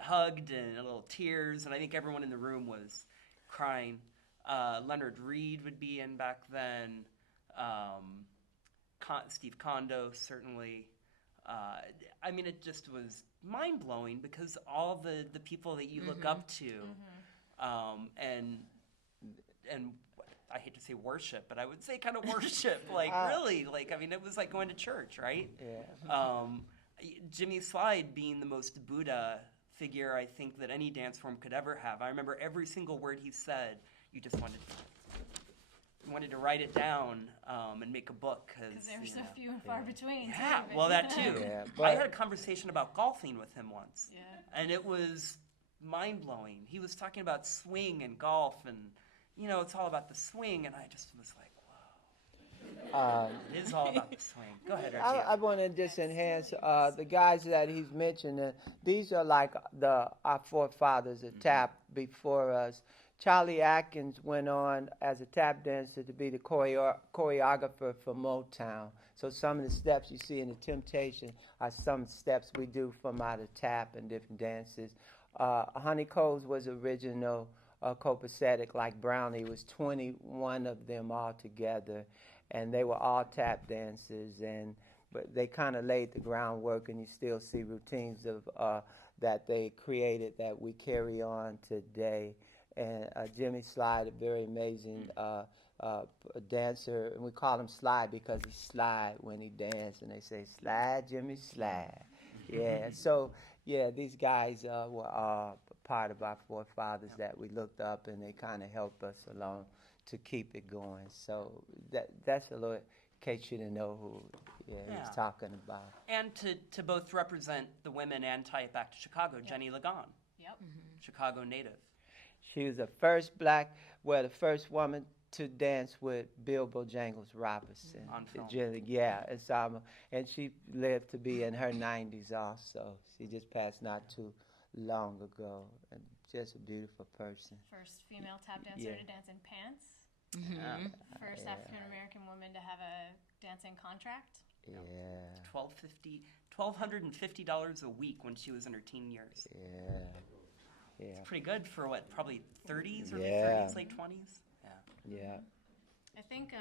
hugged and a little tears, and I think everyone in the room was crying. Leonard Reed would be in back then. Steve Kondo, certainly. I mean, it just was mind-blowing because all the people that you look up to, and I hate to say worship, but I would say kind of worship, really, I mean, it was like going to church, right? Yeah. Jimmy Slide being the most Buddha figure I think that any dance form could ever have. I remember every single word he said, you just wanted to write it down and make a book. Because they were so few and far between. Yeah, well, that too. I had a conversation about golfing with him once, and it was mind-blowing. He was talking about swing and golf, and it's all about the swing, and I just was like, whoa. It is all about the swing. Go ahead, Reggie. I want to just enhance the guys that he's mentioned. These are like our forefathers that tapped before us. Charlie Atkins went on as a tap dancer to be the choreographer for Motown. So some of the steps you see in The Temptation are some steps we do from out of tap and different dances. Honey Coles was original copacetic, like Brownie. It was 21 of them all together, and they were all tap dancers, but they kind of laid the groundwork, and you still see routines of that they created that we carry on today. And Jimmy Slide, a very amazing dancer, and we call him Slide because he slide when he dance, and they say, "Slide, Jimmy, slide." Yeah, so, yeah, these guys were all part of our forefathers that we looked up, and they kind of helped us along to keep it going. So that's a little, in case you didn't know who he's talking about. And to both represent the women and tie it back to Chicago, Jenny Lagan, Chicago native. She was the first woman to dance with Bill Bojangles Robinson. On film. And she lived to be in her 90s also. She just passed not too long ago, and just a beautiful person. First female tap dancer to dance in pants. First African American woman to have a dancing contract. Yeah. $1,250 a week when she was in her teen years. Yeah. It's pretty good for what, probably 30s, early 30s, late 20s? Yeah. I think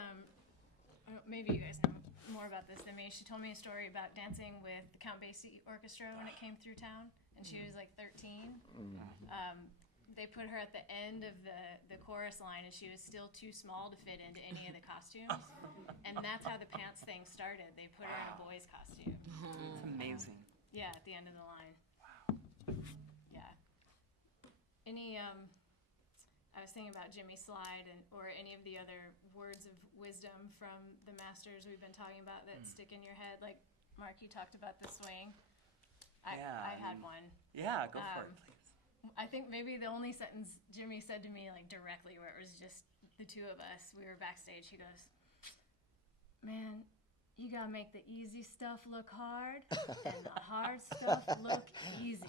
maybe you guys know more about this than me. She told me a story about dancing with the Count Basie Orchestra when it came through town, and she was like 13. They put her at the end of the chorus line, and she was still too small to fit into any of the costumes. And that's how the pants thing started. They put her in a boy's costume. It's amazing. Yeah, at the end of the line. Yeah. Any, I was thinking about Jimmy Slide or any of the other words of wisdom from the masters we've been talking about that stick in your head. Like, Mark, you talked about the swing. I had one. Yeah, go for it, please. I think maybe the only sentence Jimmy said to me, like, directly, where it was just the two of us, we were backstage, he goes, "Man, you gotta make the easy stuff look hard and the hard stuff look easy."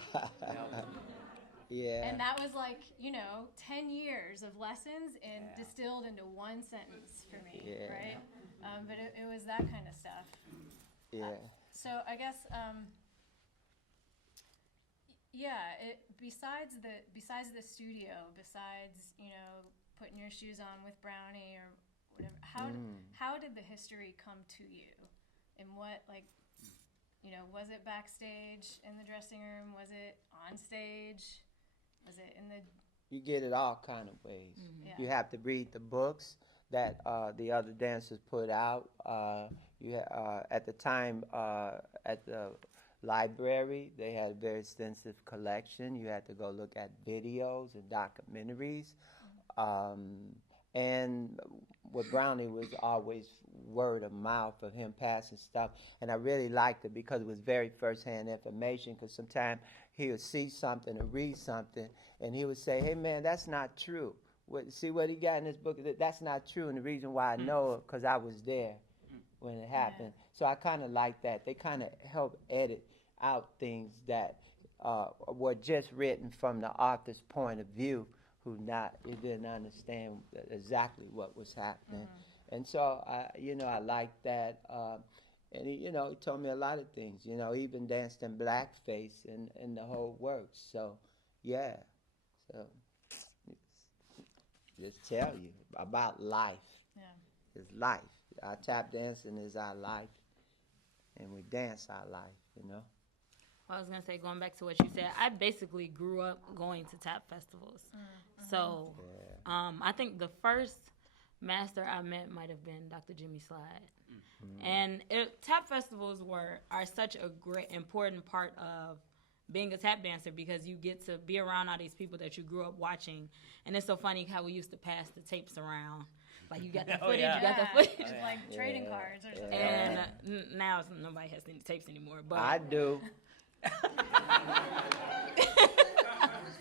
Yeah. And that was like, 10 years of lessons and distilled into one sentence for me, right? But it was that kind of stuff. Yeah. So I guess, besides the studio, besides putting your shoes on with Brownie or whatever, how did the history come to you? And what, was it backstage in the dressing room? Was it on stage? Was it in the... You get it all kind of ways. Yeah. You have to read the books that the other dancers put out. At the time, at the library, they had a very extensive collection. You had to go look at videos and documentaries. And with Brownie was always word of mouth of him passing stuff. And I really liked it because it was very first-hand information, because sometimes he would see something or read something, and he would say, "Hey, man, that's not true. See what he got in this book? That's not true." And the reason why I know it, because I was there when it happened. So I kind of like that. They kind of help edit out things that were just written from the author's point of view, who didn't understand exactly what was happening. And so, I like that. And he told me a lot of things. He even danced in blackface and the whole works. So, yeah. So, just tell you about life. Yeah. It's life. Our tap dancing is our life. And we dance our life, Well, I was going to say, going back to what you said, I basically grew up going to tap festivals. So, I think the first master I met might have been Dr. Jimmy Slide. And tap festivals are such a great, important part of being a tap dancer, because you get to be around all these people that you grew up watching. And it's so funny how we used to pass the tapes around. Like, you got the footage, you got the footage. Like trading cards or something. And now nobody has any tapes anymore. But I do.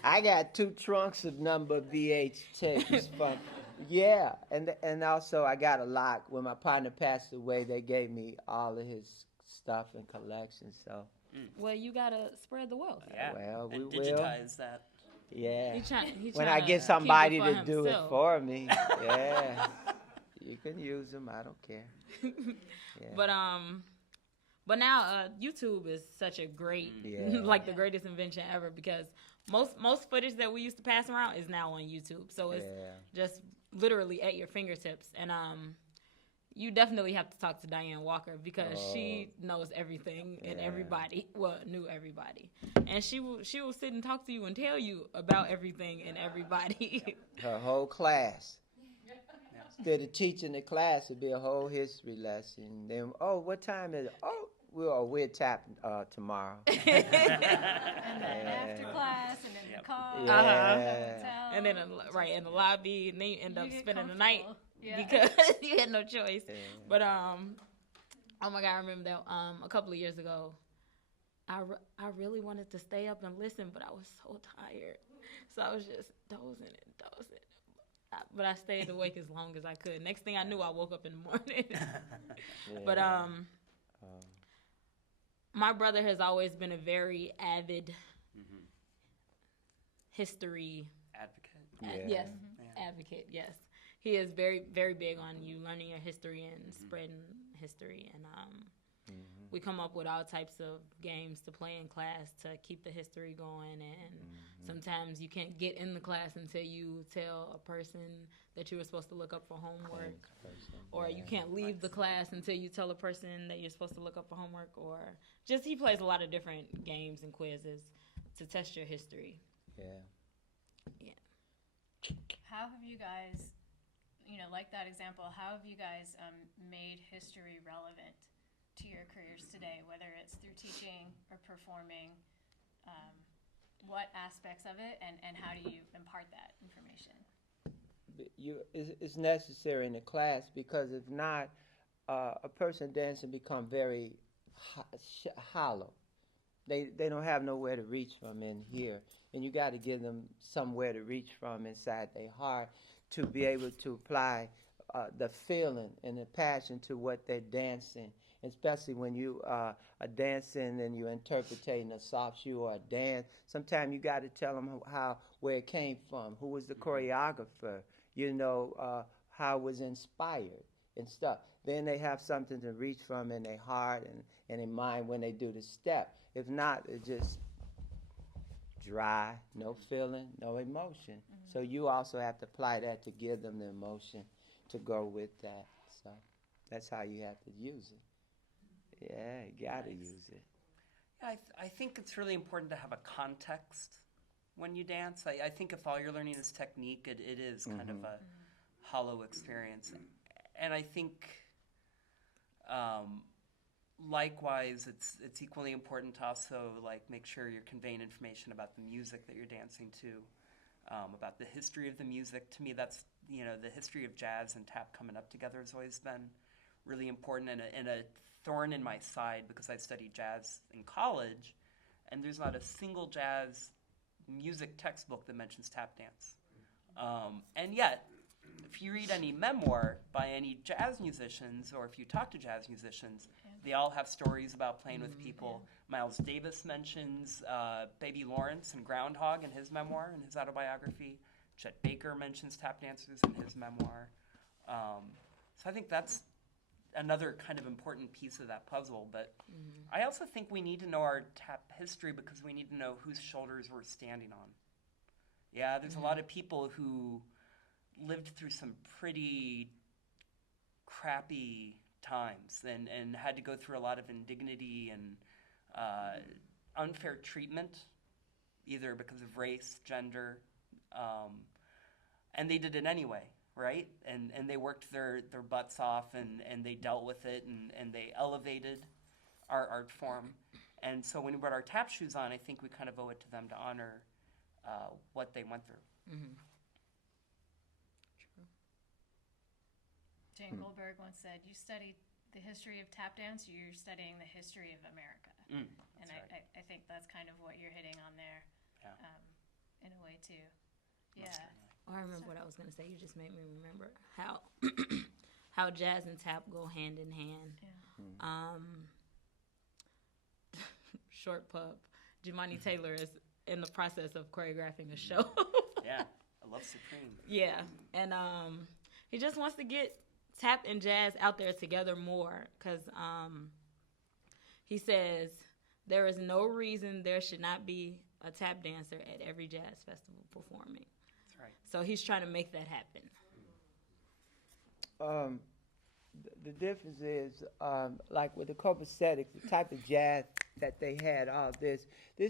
I got 2 trunks of number VH tapes from, and also I got a lot. When my partner passed away, they gave me all of his stuff and collections. So, well, you gotta spread the wealth. Yeah, well, we and will digitize that. Yeah. He When I tryna get keep somebody it to for do it himself. for me, yeah, you can use them. I don't care. Yeah. But now YouTube is such a great, Yeah. like the greatest invention ever, because most footage that we used to pass around is now on YouTube. So it's just literally at your fingertips. And you definitely have to talk to Diane Walker, because she knows everything and everybody. Well, knew everybody, and she will sit and talk to you and tell you about everything and everybody. Her whole class. Instead of teaching the class, it'd be a whole history lesson. Then, what time is it? We're tapping tomorrow. And then after class, and in the car, Yeah. And then in the lobby, and then you end up spending the night comfortable. because you had no choice. Yeah. But oh my God, I remember that a couple of years ago, I really wanted to stay up and listen, but I was so tired, so I was just dozing. But I stayed awake as long as I could. Next thing I knew, I woke up in the morning. But my brother has always been a very avid history Advocate. yes, advocate. Yes, he is very, very big on you learning your history and spreading history. And we come up with all types of games to play in class to keep the history going. And sometimes you can't get in the class until you tell a person that you were supposed to look up for homework, or you can't leave the class until you tell a person that you're supposed to look up for homework, or just he plays a lot of different games and quizzes to test your history. Yeah. How have you guys, like that example, how have you guys made history relevant to your careers today, whether it's through teaching or performing? What aspects of it, and how do you impart that information? It's necessary in the class, because if not, a person dancing become very hollow. They don't have nowhere to reach from in here, and you got to give them somewhere to reach from inside their heart to be able to apply the feeling and the passion to what they're dancing. Especially when you are dancing and you're interpreting a soft shoe or a dance, sometimes you got to tell them where it came from, who was the choreographer, how it was inspired and stuff. Then they have something to reach from in their heart and their mind when they do the step. If not, it's just dry, no feeling, no emotion. So you also have to apply that to give them the emotion to go with that. So that's how you have to use it. Yeah, you got to use it. Yeah, I think it's really important to have a context when you dance. I think if all you're learning is technique, it is kind of a hollow experience. And I think likewise, it's equally important to also make sure you're conveying information about the music that you're dancing to, about the history of the music. To me, that's the history of jazz and tap coming up together has always been really important, and a thorn in my side, because I studied jazz in college, and there's not a single jazz music textbook that mentions tap dance. And yet, if you read any memoir by any jazz musicians, or if you talk to jazz musicians, they all have stories about playing with people. Miles Davis mentions Baby Lawrence and Groundhog in his memoir, in his autobiography. Chet Baker mentions tap dancers in his memoir. So I think that's another kind of important piece of that puzzle. But I also think we need to know our tap history, because we need to know whose shoulders we're standing on. Yeah, there's a lot of people who lived through some pretty crappy times and had to go through a lot of indignity and unfair treatment, either because of race, gender, and they did it anyway, right? And they worked their butts off, and they dealt with it, and they elevated our art form. And so when we put our tap shoes on, I think we kind of owe it to them to honor what they went through. Jane Goldberg once said, "You studied the history of tap dance, you're studying the history of America." And I think that's kind of what you're hitting on there, in a way too. Yeah. I remember what I was going to say. You just made me remember how jazz and tap go hand in hand. Yeah. Short Pup, Jimani Taylor in the process of choreographing a show. Yeah, I love Supreme. Yeah, and he just wants to get tap and jazz out there together more because he says there is no reason there should not be a tap dancer at every jazz festival performing. That's right. So he's trying to make that happen. The difference is, like with the copacetic, the type of jazz that they had, all this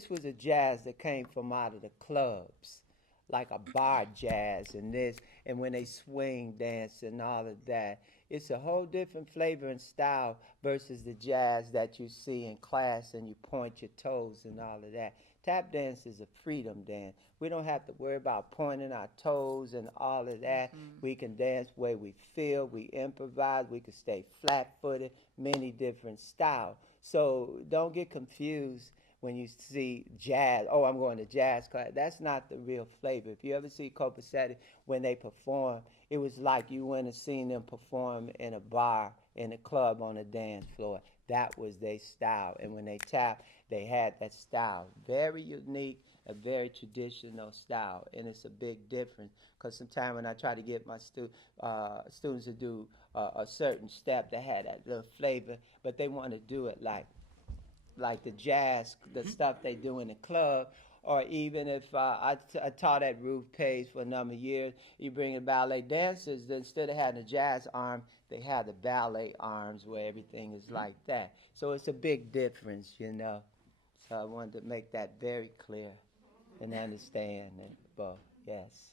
was a jazz that came from out of the clubs, like a bar jazz and this, and when they swing dance and all of that. It's a whole different flavor and style versus the jazz that you see in class and you point your toes and all of that. Tap dance is a freedom dance. We don't have to worry about pointing our toes and all of that. Mm-hmm. We can dance the way we feel. We improvise. We can stay flat-footed, many different styles. So don't get confused when you see jazz. Oh, I'm going to jazz class. That's not the real flavor. If you ever see Copacetic, when they perform, it was like you went and seen them perform in a bar, in a club, on a dance floor. That was their style. And when they tap, they had that style. Very unique, a very traditional style. And it's a big difference because sometimes when I try to get my students to do a certain step, they had that little flavor, but they want to do it like the jazz, the stuff they do in the club. Or even if I taught at Ruth Page for a number of years, you bring in ballet dancers, then instead of having a jazz arm, they have the ballet arms where everything is like that. So it's a big difference, you know. So I wanted to make that very clear and understand it both, yes.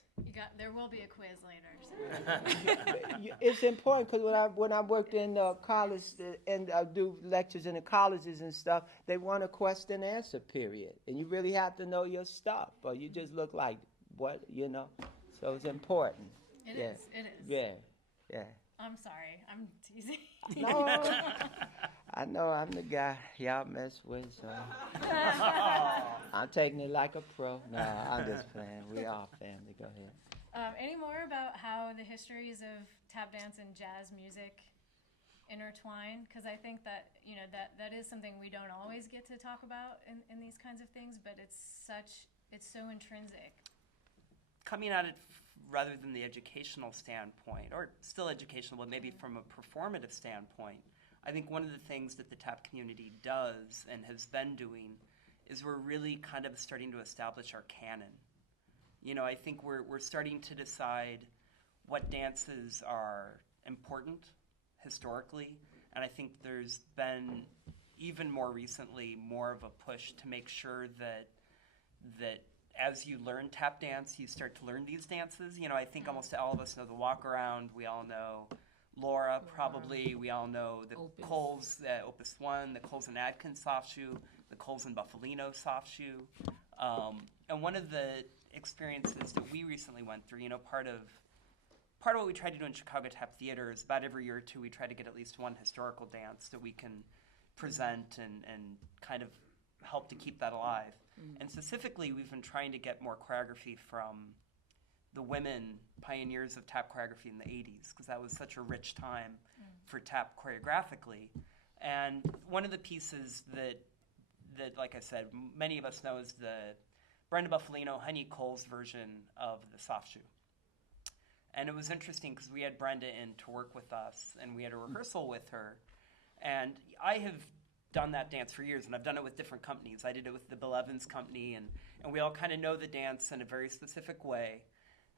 There will be a quiz later. So. It's important because when I worked in college and I do lectures in the colleges and stuff, they want a question answer period, and you really have to know your stuff, or you just look like what, you know. So it's important. It is. It is. Yeah. I'm sorry. I'm teasing. No, I know I'm the guy y'all mess with, so I'm taking it like a pro. No, I'm just playing. We all family. Go ahead. Any more about how the histories of tap dance and jazz music intertwine? Because I think that that is something we don't always get to talk about in these kinds of things, but it's so intrinsic. Coming at it rather than the educational standpoint, or still educational, but maybe from a performative standpoint, I think one of the things that the tap community does and has been doing is we're really kind of starting to establish our canon. You know, I think we're starting to decide what dances are important historically, and I think there's been, even more recently, more of a push to make sure that as you learn tap dance, you start to learn these dances. You know, I think almost all of us know the walk around. We all know Laura, probably. We all know the Coles, Opus 1, the Coles and Adkins soft shoe, the Coles and Buffalino soft shoe. And one of the experiences that we recently went through, you know, part of what we try to do in Chicago Tap Theater is about every year or two we try to get at least one historical dance that we can present and kind of help to keep that alive. And specifically, we've been trying to get more choreography from the women pioneers of tap choreography in the 80s, because that was such a rich time for tap choreographically. And one of the pieces that, like I said, many of us know is the Brenda Buffalino, Honey Coles version of the soft shoe. And it was interesting because we had Brenda in to work with us, and we had a rehearsal with her. And I have done that dance for years, and I've done it with different companies. I did it with the Bill Evans Company, and we all kind of know the dance in a very specific way.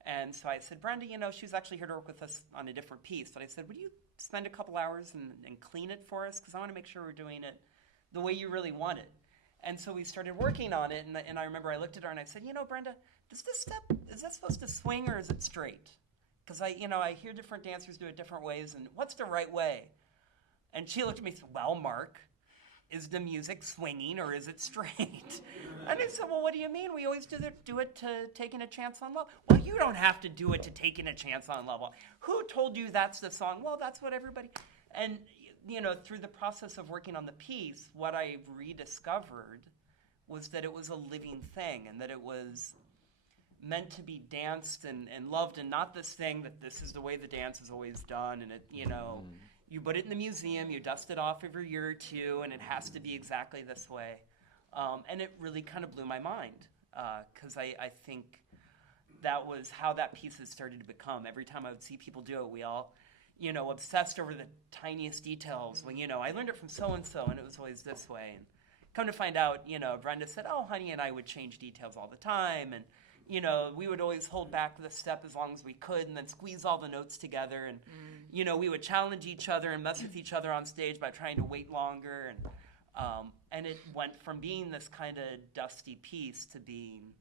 And so I said, Brenda, you know, she's actually here to work with us on a different piece. But I said, would you spend a couple hours and clean it for us? Because I want to make sure we're doing it the way you really want it. And so we started working on it, and I remember I looked at her and I said, you know, Brenda, does this step, is that supposed to swing or is it straight? Because I hear different dancers do it different ways, and what's the right way? And she looked at me and said, well, Mark, is the music swinging or is it straight? And I said, well, what do you mean? We always do it to taking a chance on love. Well, you don't have to do it to taking a chance on love. Who told you that's the song? Well, that's what everybody... And, you know, through the process of working on the piece, what I rediscovered was that it was a living thing and that it was meant to be danced and loved, and not this thing that this is the way the dance is always done, and it, you know... You put it in the museum, you dust it off every year or two, and it has to be exactly this way. And it really kind of blew my mind. because I think that was how that piece has started to become. Every time I would see people do it, we all, obsessed over the tiniest details. When, I learned it from so-and-so, and it was always this way. And come to find out, Brenda said, oh, honey and I would change details all the time. And, we would always hold back the step as long as we could and then squeeze all the notes together. And, we would challenge each other and mess with each other on stage by trying to wait longer. And it went from being this kind of dusty piece to being,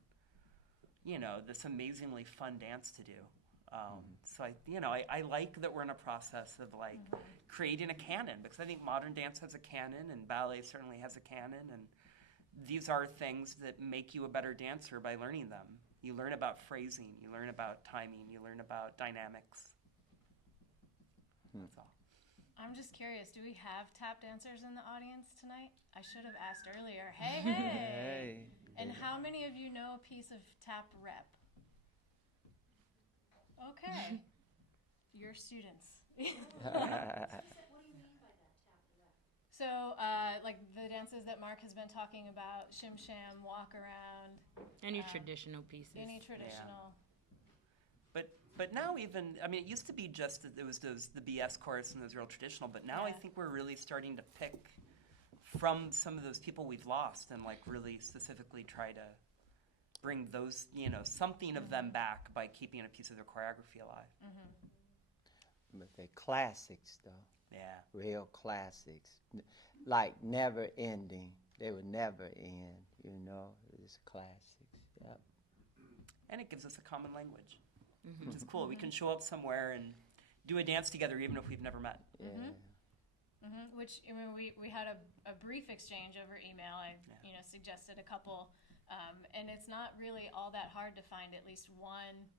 this amazingly fun dance to do. So I like that we're in a process of like creating a canon, because I think modern dance has a canon and ballet certainly has a canon, and these are things that make you a better dancer by learning them. You learn about phrasing, you learn about timing, you learn about dynamics. That's all. I'm just curious, do we have tap dancers in the audience tonight? I should have asked earlier. Hey. And how many of you know a piece of tap rep? Okay. You're students. What do you mean by that, tap rep? So, like the dances that Mark has been talking about, shim sham, walk around. Any traditional pieces. Any traditional. But now even, it used to be just that there was the BS chorus and those real traditional, but now I think we're really starting to pick from some of those people we've lost and like really specifically try to bring those, something of them back by keeping a piece of their choreography alive. But they're classics, though. Yeah. Real classics. Like never ending. They would never end, It's classics. Yep. And it gives us a common language, which is cool. We can show up somewhere and do a dance together even if we've never met. Yeah. Which, we had a brief exchange over email. I, suggested a couple, and it's not really all that hard to find at least one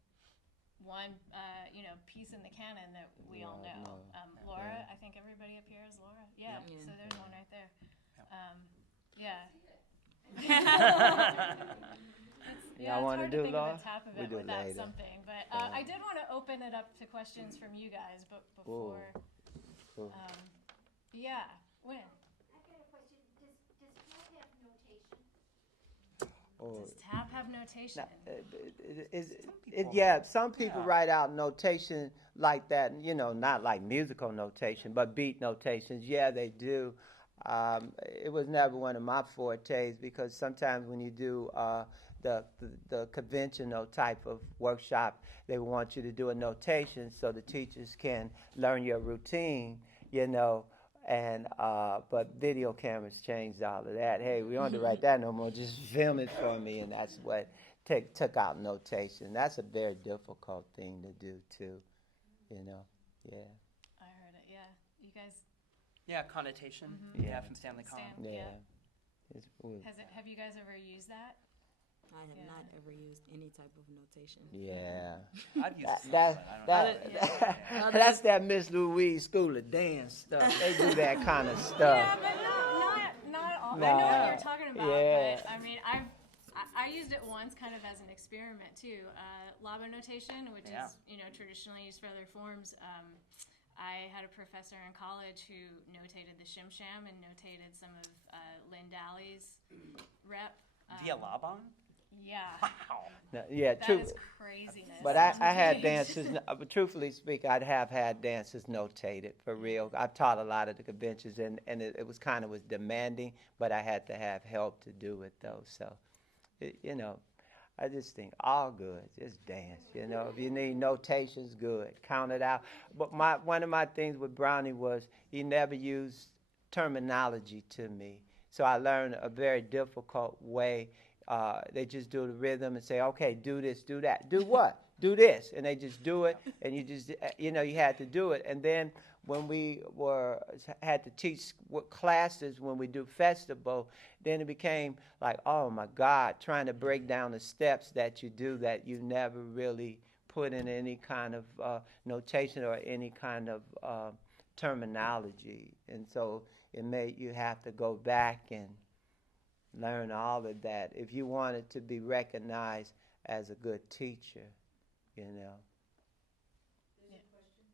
piece in the canon that we all know. Laura, I think everybody up here is Laura. Yeah, so there's one right there. Yeah, I it's want hard to to do think Laura. of a tap We event do it without later. something. But I did want to open it up to questions from you guys, but before. Cool. When? I've got a question. Does tap have notation? Does tap have notation? Some people write out notation like that, not like musical notation, but beat notations. Yeah, they do. It was never one of my fortes, because sometimes when you do the conventional type of workshop, they want you to do a notation so the teachers can learn your routine, and but video cameras changed all of that. Hey, we don't have to write that no more. Just film it for me, and that's what took out notation. That's a very difficult thing to do too, Yeah. I heard it. Yeah, you guys. Yeah, connotation. Yeah. From Stanley Kahn. Yeah. Have you guys ever used that? I have not ever used any type of notation. Yeah. I've used some, but I don't know. That's that Miss Louise School of Dance stuff. They do that kind of stuff. Yeah, but not all. I know what you're talking about, Yeah. but I used it once kind of as an experiment too. Labo notation, which is traditionally used for other forms. I had a professor in college who notated the shim sham and notated some of Lynn Dalley's rep. Via Laban? Yeah. Wow. No, yeah, That true. is craziness. But I had dances, but truthfully speaking, I'd have had dances notated for real. I've taught a lot of the conventions, and it was kind of demanding, but I had to have help to do it, though. So, I just think all good, just dance. If you need notations, good. Count it out. But one of my things with Brownie was he never used terminology to me. So I learned a very difficult way. They just do the rhythm and say, okay, do this, do that. Do what? Do this. And they just do it, and you just, you had to do it. And then when we had to teach classes when we do festival, then it became like, oh my God, trying to break down the steps that you do that you never really put in any kind of notation or any kind of terminology. And so it made you have to go back and learn all of that if you wanted to be recognized as a good teacher, There's a question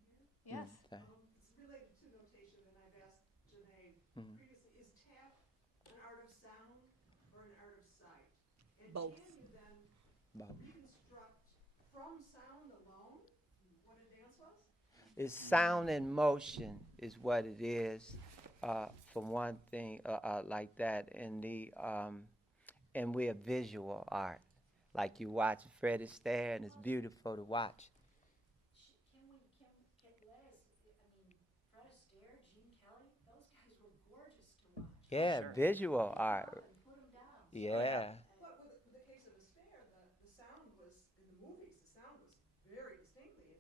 here. Yes. Okay. It's related to notation, and I've asked Jenai previously, is tap an art of sound or an art of sight? And Both. can you It's sound and motion is what it is, for one thing, like that. And we're visual art. Like you watch Fred Astaire, and it's beautiful to watch. Can let us, Fred Astaire, Gene Kelly, those guys were gorgeous to watch. Yeah, Sure. visual art. And put them down. Yeah. But with the case of Astaire, the sound was, in the movies, the sound was very distinctly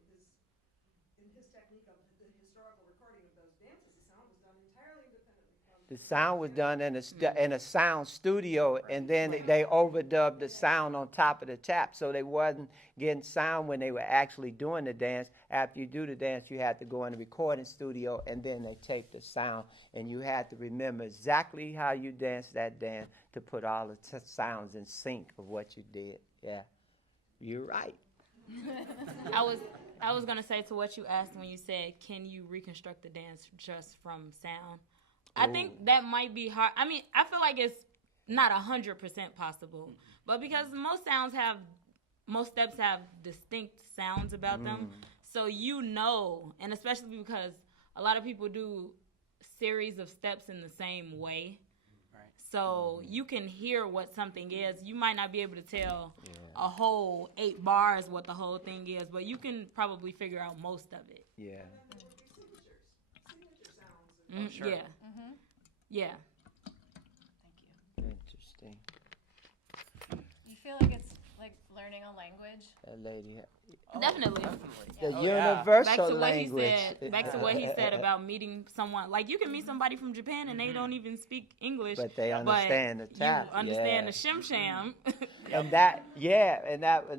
in his technique of the historical recording of those dances, the sound was done entirely independently from. The sound was done in a sound studio, and then they overdubbed the sound on top of the tap, so they wasn't getting sound when they were actually doing the dance. After you do the dance, you had to go in the recording studio, and then they tape the sound, and you had to remember exactly how you danced that dance to put all the sounds in sync of what you did. Yeah, you're right. I was gonna say to what you asked when you said, can you reconstruct the dance just from sound? I think that might be hard. I mean, I feel like it's not 100% possible, but because most steps have distinct sounds about them, so and especially because a lot of people do series of steps in the same way. So you can hear what something is. You might not be able to tell a whole 8 bars what the whole thing is, but you can probably figure out most of it. Yeah. And then there would be signature sounds. And Sure. Yeah. Yeah. Thank you. Interesting. You feel like it's like learning a language? That lady. Definitely. The yeah. universal language. Back to what he said about meeting someone. Like you can meet somebody from Japan and they don't even speak English, But they understand the tap. You understand Yeah. the shim sham. And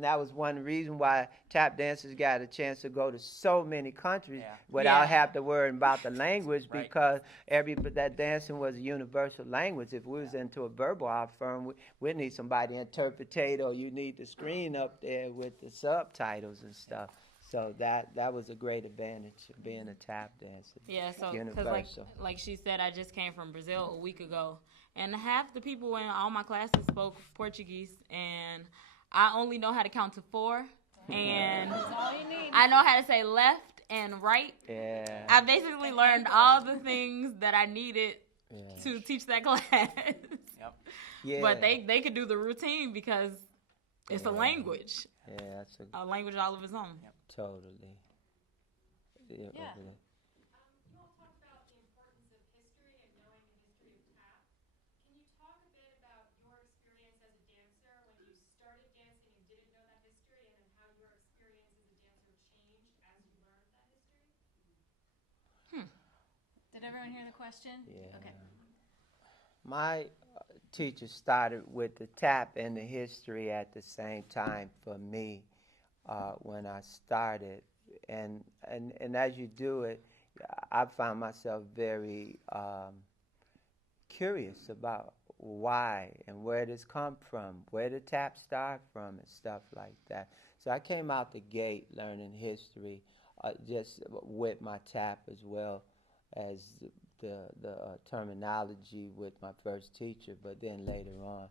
that was one reason why tap dancers got a chance to go to so many countries Yeah. without Yeah. having to worry about the language, Right. because that dancing was a universal language. If we was into a verbal art firm, we'd need somebody to interpretate, or you need the screen up there with the subtitles and stuff. So that was a great advantage of being a tap dancer. Yeah, so because Universal. like she said, I just came from Brazil a week ago, and half the people in all my classes spoke Portuguese, and I only know how to count to 4, and That's all you need. I know how to say left and right. Yeah. I basically learned all the things that I needed Yeah. to teach that class. Yep. Yeah. But they could do the routine because it's a language, Yeah, that's a language all of its own. totally. Yeah. Yeah. Over there. You all talked about the importance of history and knowing the history of tap. Can you talk a bit about your experience as a dancer when you started dancing and didn't know that history, and then how your experience as a dancer changed as you learned that history? Did everyone hear the question? Yeah. Okay. My teacher started with the tap and the history at the same time for me when I started. And as you do it, I found myself very curious about why and where this come from, where the tap start from, and stuff like that. So I came out the gate learning history just with my tap, as well as the terminology with my first teacher, but then later on.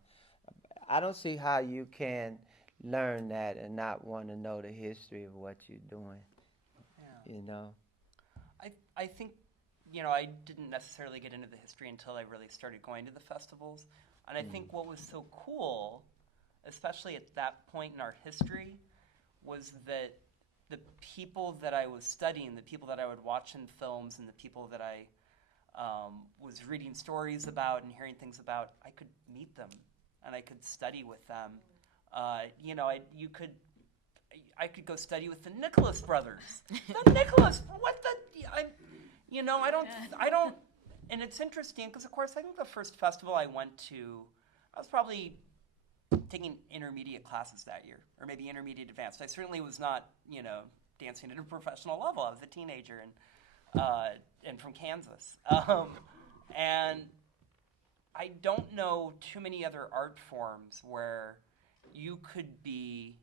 I don't see how you can learn that and not want to know the history of what you're doing, you know? I think, I didn't necessarily get into the history until I really started going to the festivals. And I think what was so cool, especially at that point in our history, was that the people that I was studying, the people that I would watch in films, and the people that I was reading stories about and hearing things about, I could meet them and I could study with them. I could go study with the Nicholas brothers. The Nicholas, what the, I don't, and it's interesting because, of course, I think the first festival I went to, I was probably taking intermediate classes that year, or maybe intermediate advanced. I certainly was not, dancing at a professional level. I was a teenager and from Kansas. And I don't know too many other art forms where you could be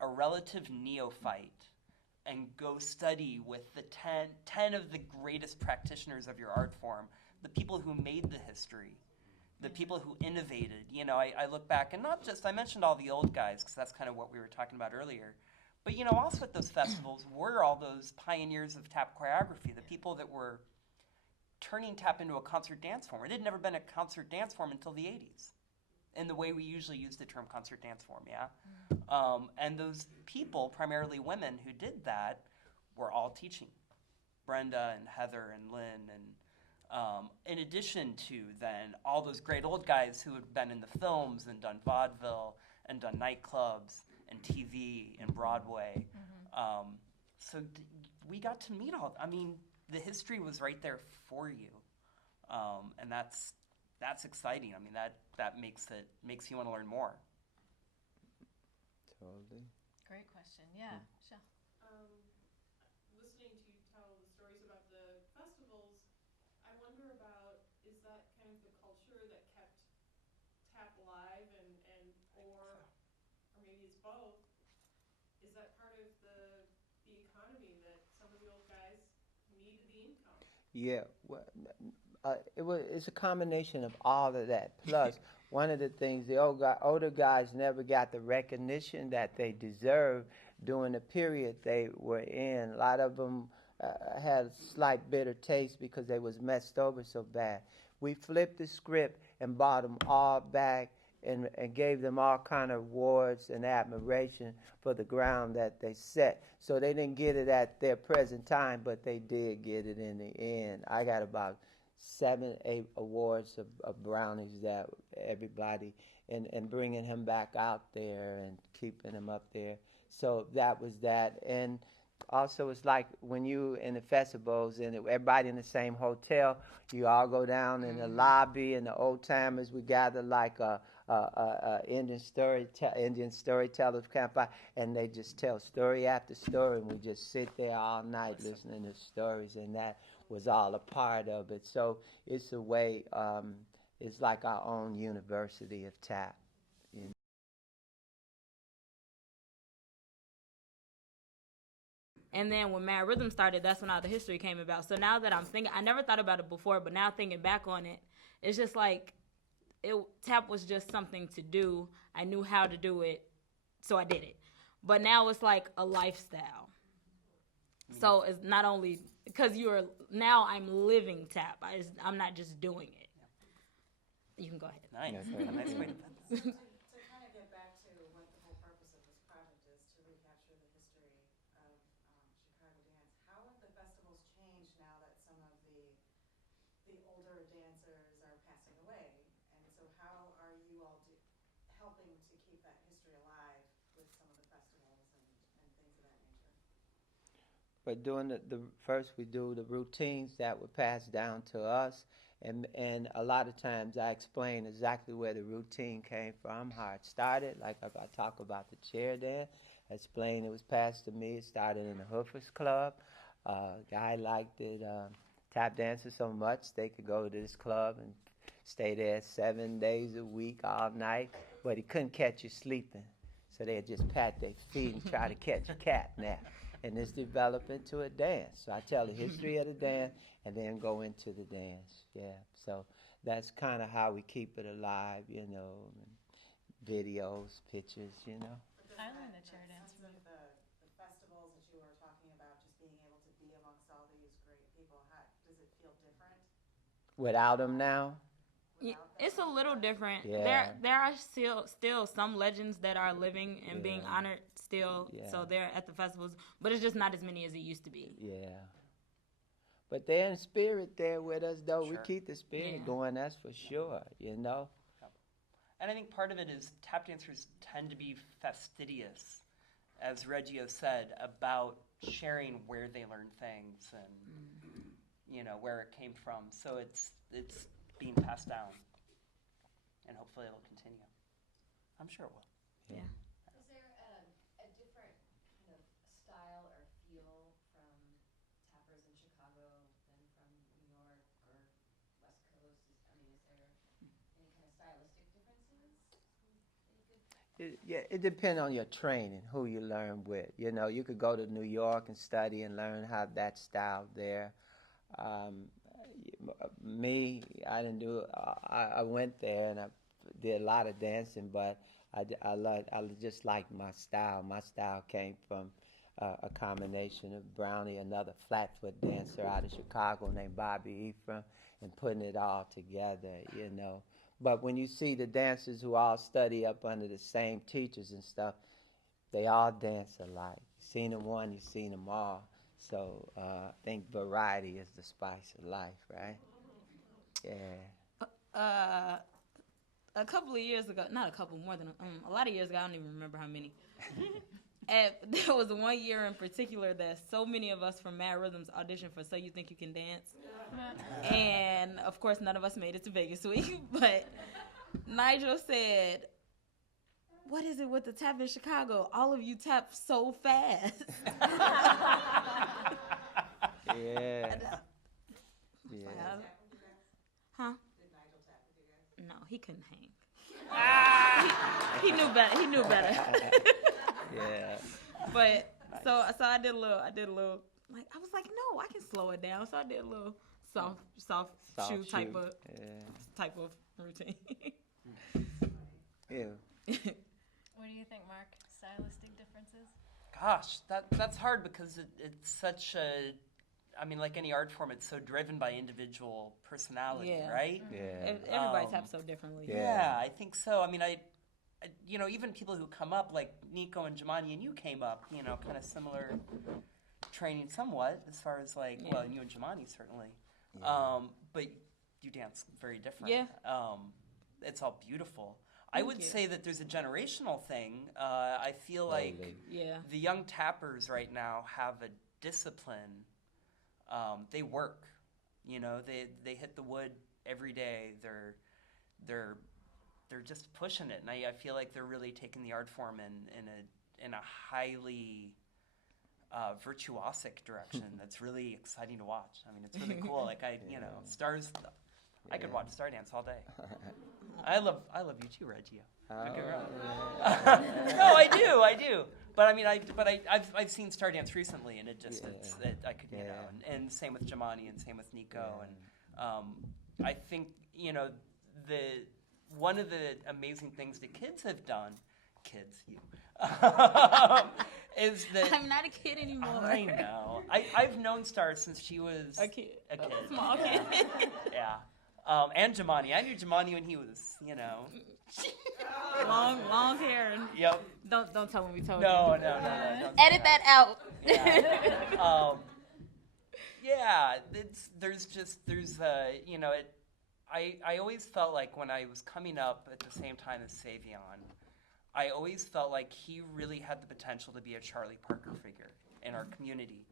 a relative neophyte and go study with the 10 of the greatest practitioners of your art form, the people who made the history, the people who innovated. I look back, and not just, I mentioned all the old guys, because that's kind of what we were talking about earlier, But you know, also at those festivals were all those pioneers of tap choreography, the people that were turning tap into a concert dance form. It had never been a concert dance form until the 80s, in the way we usually use the term concert dance form, yeah? And those people, primarily women who did that, were all teaching. Brenda and Heather and Lynn, and in addition to then all those great old guys who had been in the films and done vaudeville and done nightclubs and TV and Broadway. So we got to meet all, I mean, the history was right there for you. And that's exciting. I mean, that makes you want to learn more. Totally. Great question. Yeah, Michelle. Listening to you tell the stories about the festivals, I wonder about, is that kind of the culture that kept tap alive or maybe it's both, is that part of the economy that some of the old guys needed the income? Yeah, well, it's a combination of all of that. Plus, one of the things, the older guys never got the recognition that they deserved during the period they were in. A lot of them had a slight bitter taste because they was messed over so bad. We flipped the script and brought them all back and gave them all kind of awards and admiration for the ground that they set. So they didn't get it at their present time, but they did get it in the end. I got about 7, 8 awards of brownies that everybody, and bringing him back out there and keeping him up there. So that was that. And also, it's like when you in the festivals and everybody in the same hotel, you all go down in the lobby, and the old timers, we gather like a Indian storytellers campfire, and they just tell story after story, and we just sit there all night listening to stories, and that was all a part of it. So it's a way, it's like our own university of tap. You know? And then when Mad Rhythm started, that's when all the history came about. So now that I'm thinking, I never thought about it before, but now thinking back on it, it's just like, tap was just something to do. I knew how to do it, so I did it. But now it's like a lifestyle. So it's not only, because now I'm living tap. I'm not just doing it. You can go ahead. Nice. A nice way to put this. To kind of get back to what the whole purpose of this project is, to recapture the history of Chicago dance, how have the festivals changed now that some of the older dancers are passing away? And so how are you all helping to keep that history alive with some of the festivals and things of that nature? But doing the first, we do the routines that were passed down to us, and a lot of times I explain exactly where the routine came from, how it started. Like if I talk about the chair dance, I explain it was passed to me. It started in the Hoofers Club. Guy liked it, tap dancing so much they could go to this club and stay there 7 days a week, all night, but he couldn't catch you sleeping. So they'd just pat their feet and try to catch a cat nap. And this developed into a dance. So I tell the history of the dance and then go into the dance. Yeah. So that's kind of how we keep it alive, you know, and videos, pictures, you know. I learned the chair dance from you. The festivals that you were talking about, just being able to be amongst all these great people, does it feel different? Without them now? It's a little different. Yeah. There are still some legends that are living and being honored still. Yeah. So they're at the festivals, but it's just not as many as it used to be. Yeah. But they're in spirit there with us, though. Sure. We keep the spirit going, that's for sure, you know. And I think part of it is tap dancers tend to be fastidious, as Reggio said, about sharing where they learn things and you know where it came from. So it's being passed down, and hopefully it'll continue. I'm sure it will. Yeah. Is there a different kind of style or feel from tappers in Chicago than from New York or West Coast? Is there any kind of stylistic differences? It depends on your training, who you learn with. You know, you could go to New York and study and learn how that style there. Me, I didn't do. I went there and I did a lot of dancing, but I just like my style. My style came from a combination of Brownie, another flatfoot dancer out of Chicago named Bobby Ephraim, and putting it all together, you know. But when you see the dancers who all study up under the same teachers and stuff, they all dance alike. You've seen them one, you've seen them all. So I think variety is the spice of life, right? Yeah. A couple of years ago, not a couple, more than a lot of years ago, I don't even remember how many. And there was one year in particular that so many of us from Mad Rhythms auditioned for So You Think You Can Dance. And, of course, none of us made it to Vegas week. But Nigel said, "What is it with the tap in Chicago? All of you tap so fast." Yeah. Yeah. Huh? No, he couldn't hang. He knew better. He knew better. Yeah. But so I did a little like I was like, no, I can slow it down. So I did a little soft shoe type of routine. Yeah. What do you think, Mark? Stylistic differences? Gosh, that's hard because it's such a, I mean, like any art form, it's so driven by individual personality, right? Yeah. Everybody taps so differently. Yeah, I think so. I mean, I you know, even people who come up, like Nico and Jamani and you came up, you know, kind of similar training somewhat as far as like, well, and you and Jamani certainly. Yeah. But you dance very different. Yeah. It's all beautiful. I would say that there's a generational thing. I feel like the young tappers right now have a discipline. They work, you know, they hit the wood every day. They're just pushing it, and I feel like they're really taking the art form in a highly virtuosic direction that's really exciting to watch. I mean, it's really cool. Like you know, stars. I could watch Star Dance all day. I love you too, Reggio. Don't get me wrong. No, I do. But I mean, I've seen Star Dance recently, and it just I could you know, and same with Jamani and same with Nico, and I think you know one of the amazing things the kids have done, is that I'm not a kid anymore. I know. I've known Star since she was a kid. A small kid. Yeah. And Jamani. I knew Jamani when he was, you know. long hair. Yep. Don't tell him we told No. you. Don't Edit that out. Yeah. There's you know, I always felt like when I was coming up at the same time as Savion, I always felt like he really had the potential to be a Charlie Parker figure in our community,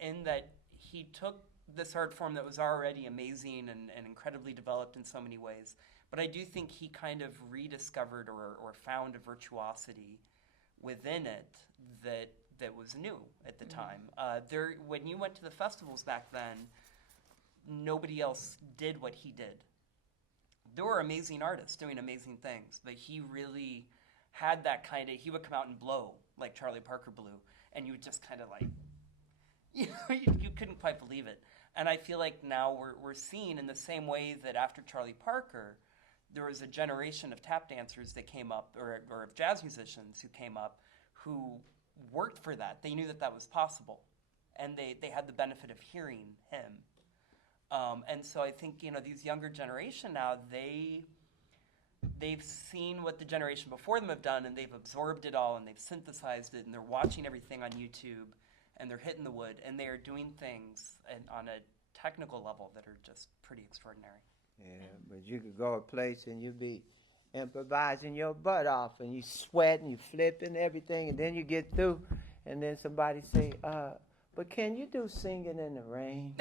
in that he took this art form that was already amazing and incredibly developed in so many ways, but I do think he kind of rediscovered or found a virtuosity within it that was new at the time. When you went to the festivals back then, nobody else did what he did. There were amazing artists doing amazing things, but he really had that kind of, he would come out and blow like Charlie Parker blew, and you would just kind of like, you know, you couldn't quite believe it. And I feel like now we're seeing in the same way that after Charlie Parker, there was a generation of tap dancers that came up, or of jazz musicians who came up, who worked for that. They knew that was possible, and they had the benefit of hearing him. And so I think, you know, these younger generation now, they've seen what the generation before them have done, and they've absorbed it all, and they've synthesized it, and they're watching everything on YouTube, and they're hitting the wood, and they are doing things on a technical level that are just pretty extraordinary. Yeah, but you could go a place and you be improvising your butt off, and you sweating, you flipping everything, and then you get through, and then somebody say, but can you do Singing in the Rain?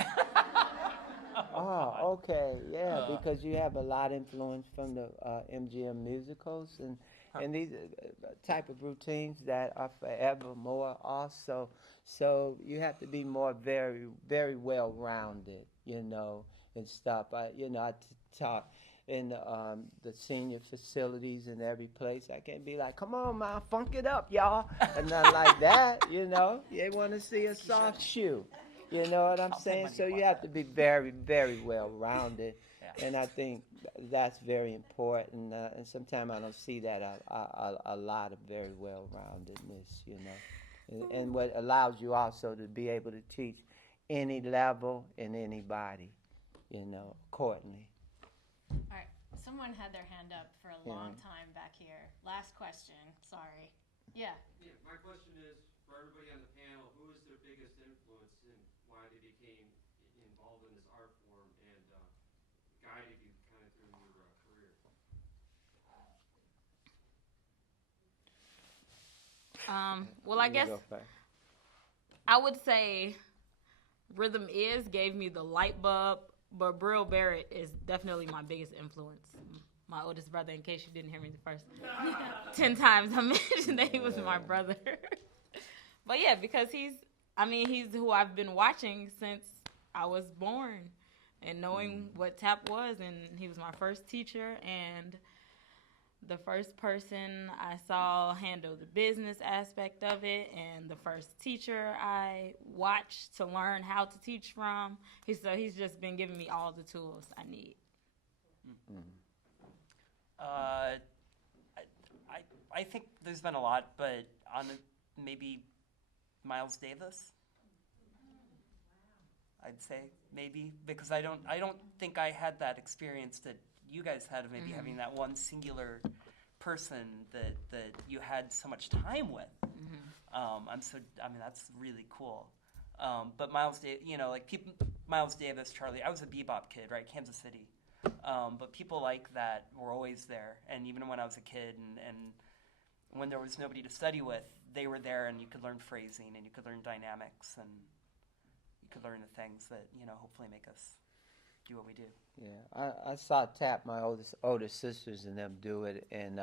Oh, okay, yeah, because you have a lot of influence from the MGM musicals and these type of routines that are forevermore also. So you have to be more very, very well-rounded, you know, and stuff. I taught in the senior facilities in every place. I can't be like, come on, man, funk it up, y'all, and nothing like that, you know. They want to see a soft shoe. You know what I'm I'll pay saying? money So to you watch have that. to be very, very well rounded, Yeah. and I think that's very important. And sometimes I don't see that a lot of very well roundedness, you know, and what allows you also to be able to teach any level and anybody, you know, accordingly. All right. Someone had their hand up for a Yeah. long time back here. Last question. Sorry. Yeah. Yeah, my question is, for everybody on the panel, who is their biggest influence in why they became involved in this art form and guided you kind of through your career? Well, I You guess go first. I would say Rhythm Is gave me the light bulb, but Brill Barrett is definitely my biggest influence. My oldest brother, in case you didn't hear me the first 10 times I mentioned that he was my brother. But yeah, because he's who I've been watching since I was born and knowing what tap was, and he was my first teacher and the first person I saw handle the business aspect of it, and the first teacher I watched to learn how to teach from. He's just been giving me all the tools I need. I think there's been a lot, but maybe Miles Davis. I'd say maybe because I don't think I had that experience that you guys had of maybe having that one singular person that you had so much time with. That's really cool. But Miles Davis, Miles Davis, Charlie. I was a bebop kid, right? Kansas City. But people like that were always there, and even when I was a kid, and when there was nobody to study with, they were there, and you could learn phrasing, and you could learn dynamics, and you could learn the things that hopefully make us do what we do. Yeah, I saw tap my older sisters and them do it, and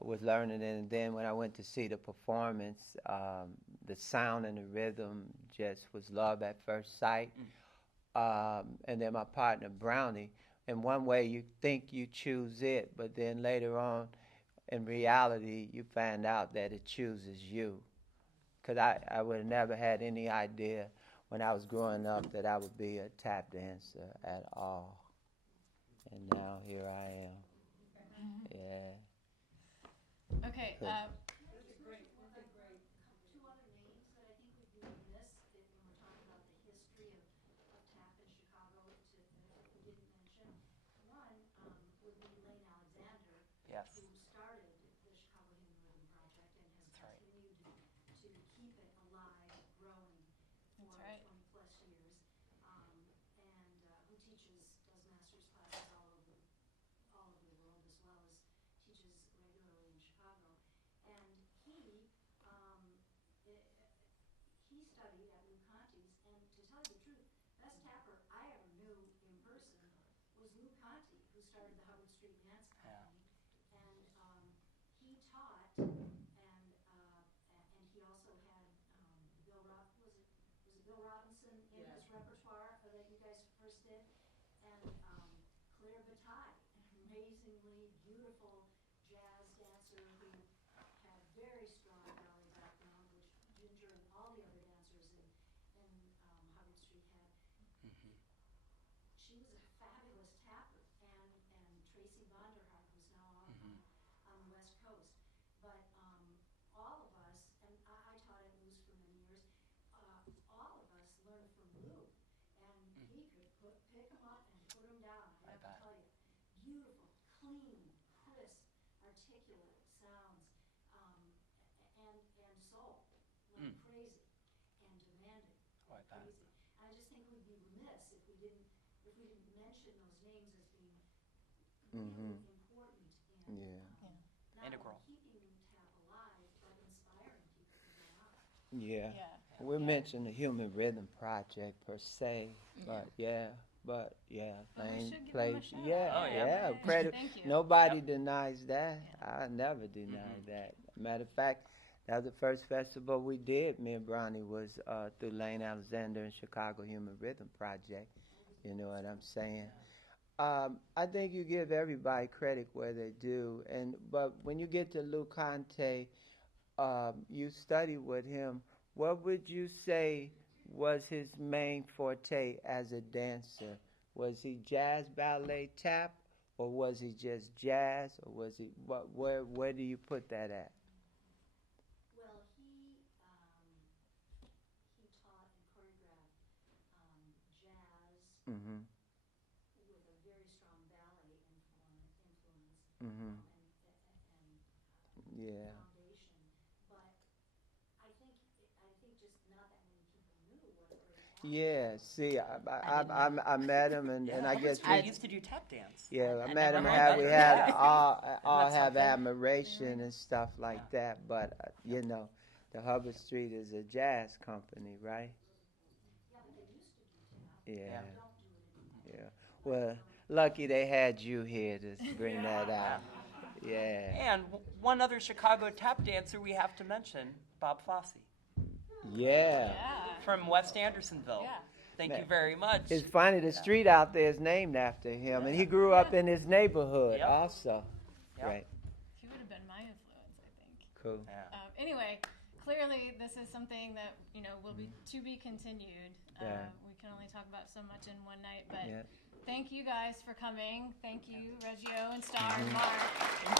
was learning it. And then when I went to see the performance, the sound and the rhythm just was love at first sight. And then my partner Brownie. In one way, you think you choose it, but then later on, in reality, you find out that it chooses you. Because I would have never had any idea when I was growing up that I would be a tap dancer at all. And now here I am. Yeah. Okay. Cool. Two other names that I think would be remiss when we're talking about the history of tap in Chicago if we didn't mention. One would be Lane Alexander, Yes. who started the Chicago Human Rhythm Project and has That's right. continued to keep it alive, growing for That's right. 20 plus years, and who does master's classes all over the world as well as teaches regularly in Chicago. And he studied at Lou Conte's, and to tell you the truth, best tapper I ever knew in person was Lou Conte, who started the Hubbard Street Dance Company. And he taught, and he also had Bill Robinson in his repertoire that you guys first did, and Claire Bataille, an amazingly beautiful jazz dancer who had very strong ballet background, which Ginger and all the other dancers in Hubbard Street had. She was a fabulous tapper, and Tracy Vonderhaart, who's now on the West Coast. But all of us, and I taught at Lou's for many years, all of us learned from Lou, and he could pick them up and put them down. I have to tell you, beautiful, clean, crisp, articulate sounds, and soul, like crazy, and demanding, like crazy. And I just think we'd be remiss if we didn't mention those names as being really important in not Integral. only keeping tap alive, but inspiring people to go out. Yeah. Yeah. We mentioned the Human Rhythm Project per se, but Well, we Lane should give them a plays. shout out. Yeah, Yeah. Credit. Thank you. Nobody denies that. I never denied that. Matter of fact, that was the first festival we did. Me and Brownie was through Lane Alexander and Chicago Human Rhythm Project. You know what I'm saying? I think you give everybody credit where they do, but when you get to Lou Conte, you study with him. What would you say was his main forte as a dancer? Was he jazz, ballet, tap, or was he just jazz, or was he where do you put that at? Well, he taught and choreographed jazz Mm-hmm. with a very strong ballet influence Mm-hmm. and Yeah. foundation. But I think just not that many people knew what a great actor Yeah. was. See, didn't know. I met him, and I guess I we, used to do tap dance. yeah, I I met never him. heard We that. had all That's have something. admiration and stuff like that. But you know, the Hubbard Street is a jazz company, right? Yeah, but they used to do tap. Yeah. They don't do it anymore. Yeah. Well, lucky they had you here to bring that out. Yeah. And one other Chicago tap dancer we have to mention, Bob Fosse Yeah. from West Andersonville. Yeah. Thank Man. you very much. It's funny, the street out there is named after him, and he grew up in his neighborhood Yep. also. Yep. Right. He would have been my influence, I think. Cool. Yeah. Anyway, clearly this is something that will be to be continued. Yeah. We can only talk about so much in one night, but Yeah. thank you guys for coming. Thank you, Reggio and Star and Mark.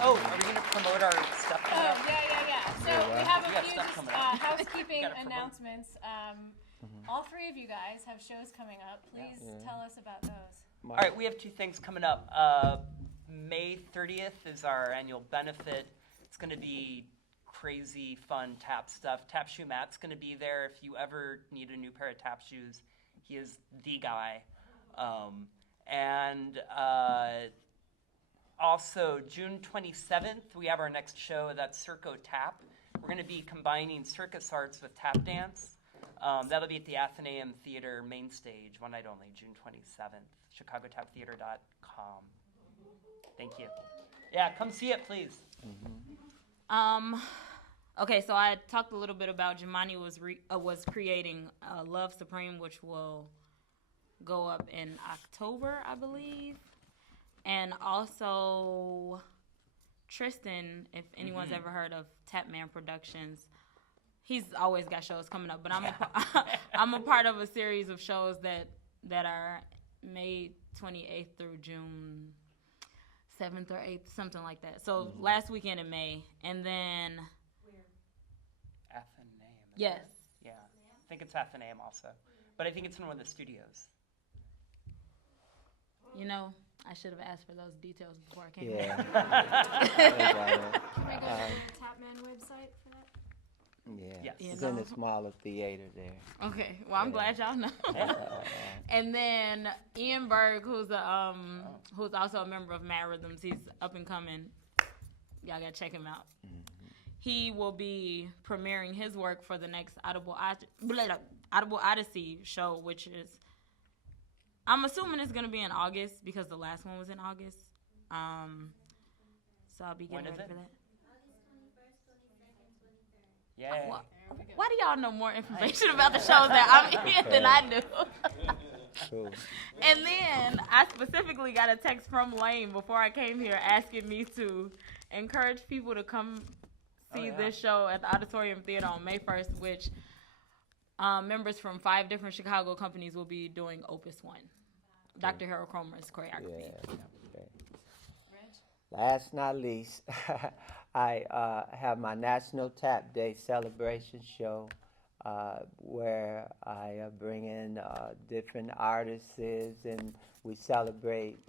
Oh, are we going to promote our stuff? Oh, coming up? yeah. So Yeah, we well. have We a got few stuff just, coming up. housekeeping Gotta promote. announcements. All three of you guys have shows coming up. Please Yeah. tell us about those. All right, we have two things coming up. May 30th is our annual benefit. It's going to be crazy fun tap stuff. Tap Shoe Matt's going to be there. If you ever need a new pair of tap shoes, he is the guy. And also, June 27th, we have our next show. That's Circo Tap. We're going to be combining circus arts with tap dance. That'll be at the Athenaeum Theater main stage, one night only, June 27th, chicagotaptheater.com. Thank you. Yeah, come see it, please. Okay, so I talked a little bit about Jenai was creating Love Supreme, which will go up in October, I believe. And also Tristan, if anyone's ever heard of Tapman Productions, he's always got shows coming up. But I'm a part of a series of shows that are May 28th through June 7th or 8th, something like that. So last weekend in May, and then Athenaeum. yes, Yeah, I think it's Athenaeum also. But I think it's in one of the studios. I should have asked for those details before I came. Yeah. Can we go to the Tapman website for that? Yeah. Yes. It's in the smaller theater there. Okay, well, I'm glad y'all know. And then Ian Berg, who's also a member of Mad Rhythms, he's up and coming. Y'all gotta check him out. He will be premiering his work for the next Audible Odyssey show, which is, I'm assuming it's gonna be in August because the last one was in August. So I'll be getting When is ready it? for that. Yay. Why do y'all know more information about the shows that I'm in than I do? Cool. And then I specifically got a text from Lane before I came here asking me to encourage people to come see this show at the Auditorium Theater on May 1st, which members from 5 different Chicago companies will be doing Opus 1. Dr. Harold Cromer's choreography. Yeah. Okay. Last not least, I have my National Tap Day celebration show where I bring in different artists and we celebrate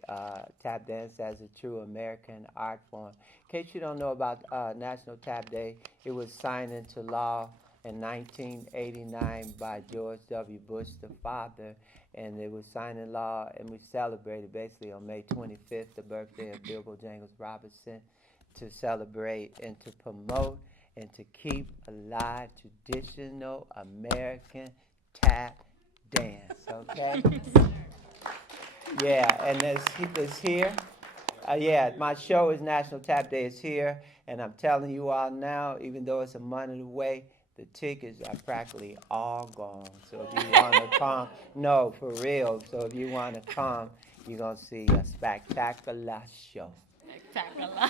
tap dance as a true American art form. In case you don't know about National Tap Day, it was signed into law in 1989 by George W. Bush, the father, and it was signed in law, and we celebrated basically on May 25th, the birthday of Bilbo Jangles Robinson, to celebrate and to promote and to keep alive traditional American tap dance, okay? Yeah, and it's here. My show is National Tap Day is here, and I'm telling you all now, even though it's a month away, the tickets are practically all gone. So if you want to come, no, for real. So if you want to come, you're going to see a spectacular show. Spectacular.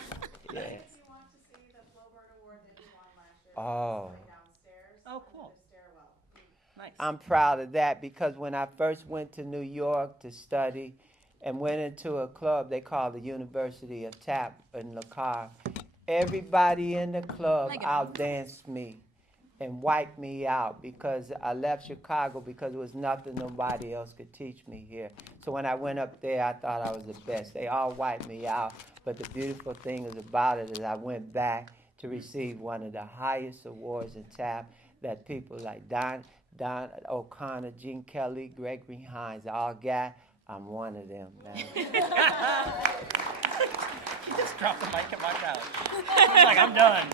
Yeah. If you want to see the Flowbird Award that you won last year, Oh. it's right downstairs. Oh, cool. The stairwell. Nice. I'm proud of that because when I first went to New York to study and went into a club they call the University of Tap in Le Car, everybody in the club outdanced me and wiped me out because I left Chicago because there was nothing nobody else could teach me here. So when I went up there, I thought I was the best. They all wiped me out, but the beautiful thing is about it is I went back to receive one of the highest awards in tap that people like Don O'Connor, Gene Kelly, Gregory Hines all got. I'm one of them now. He just dropped the mic in my mouth. He's like, I'm done.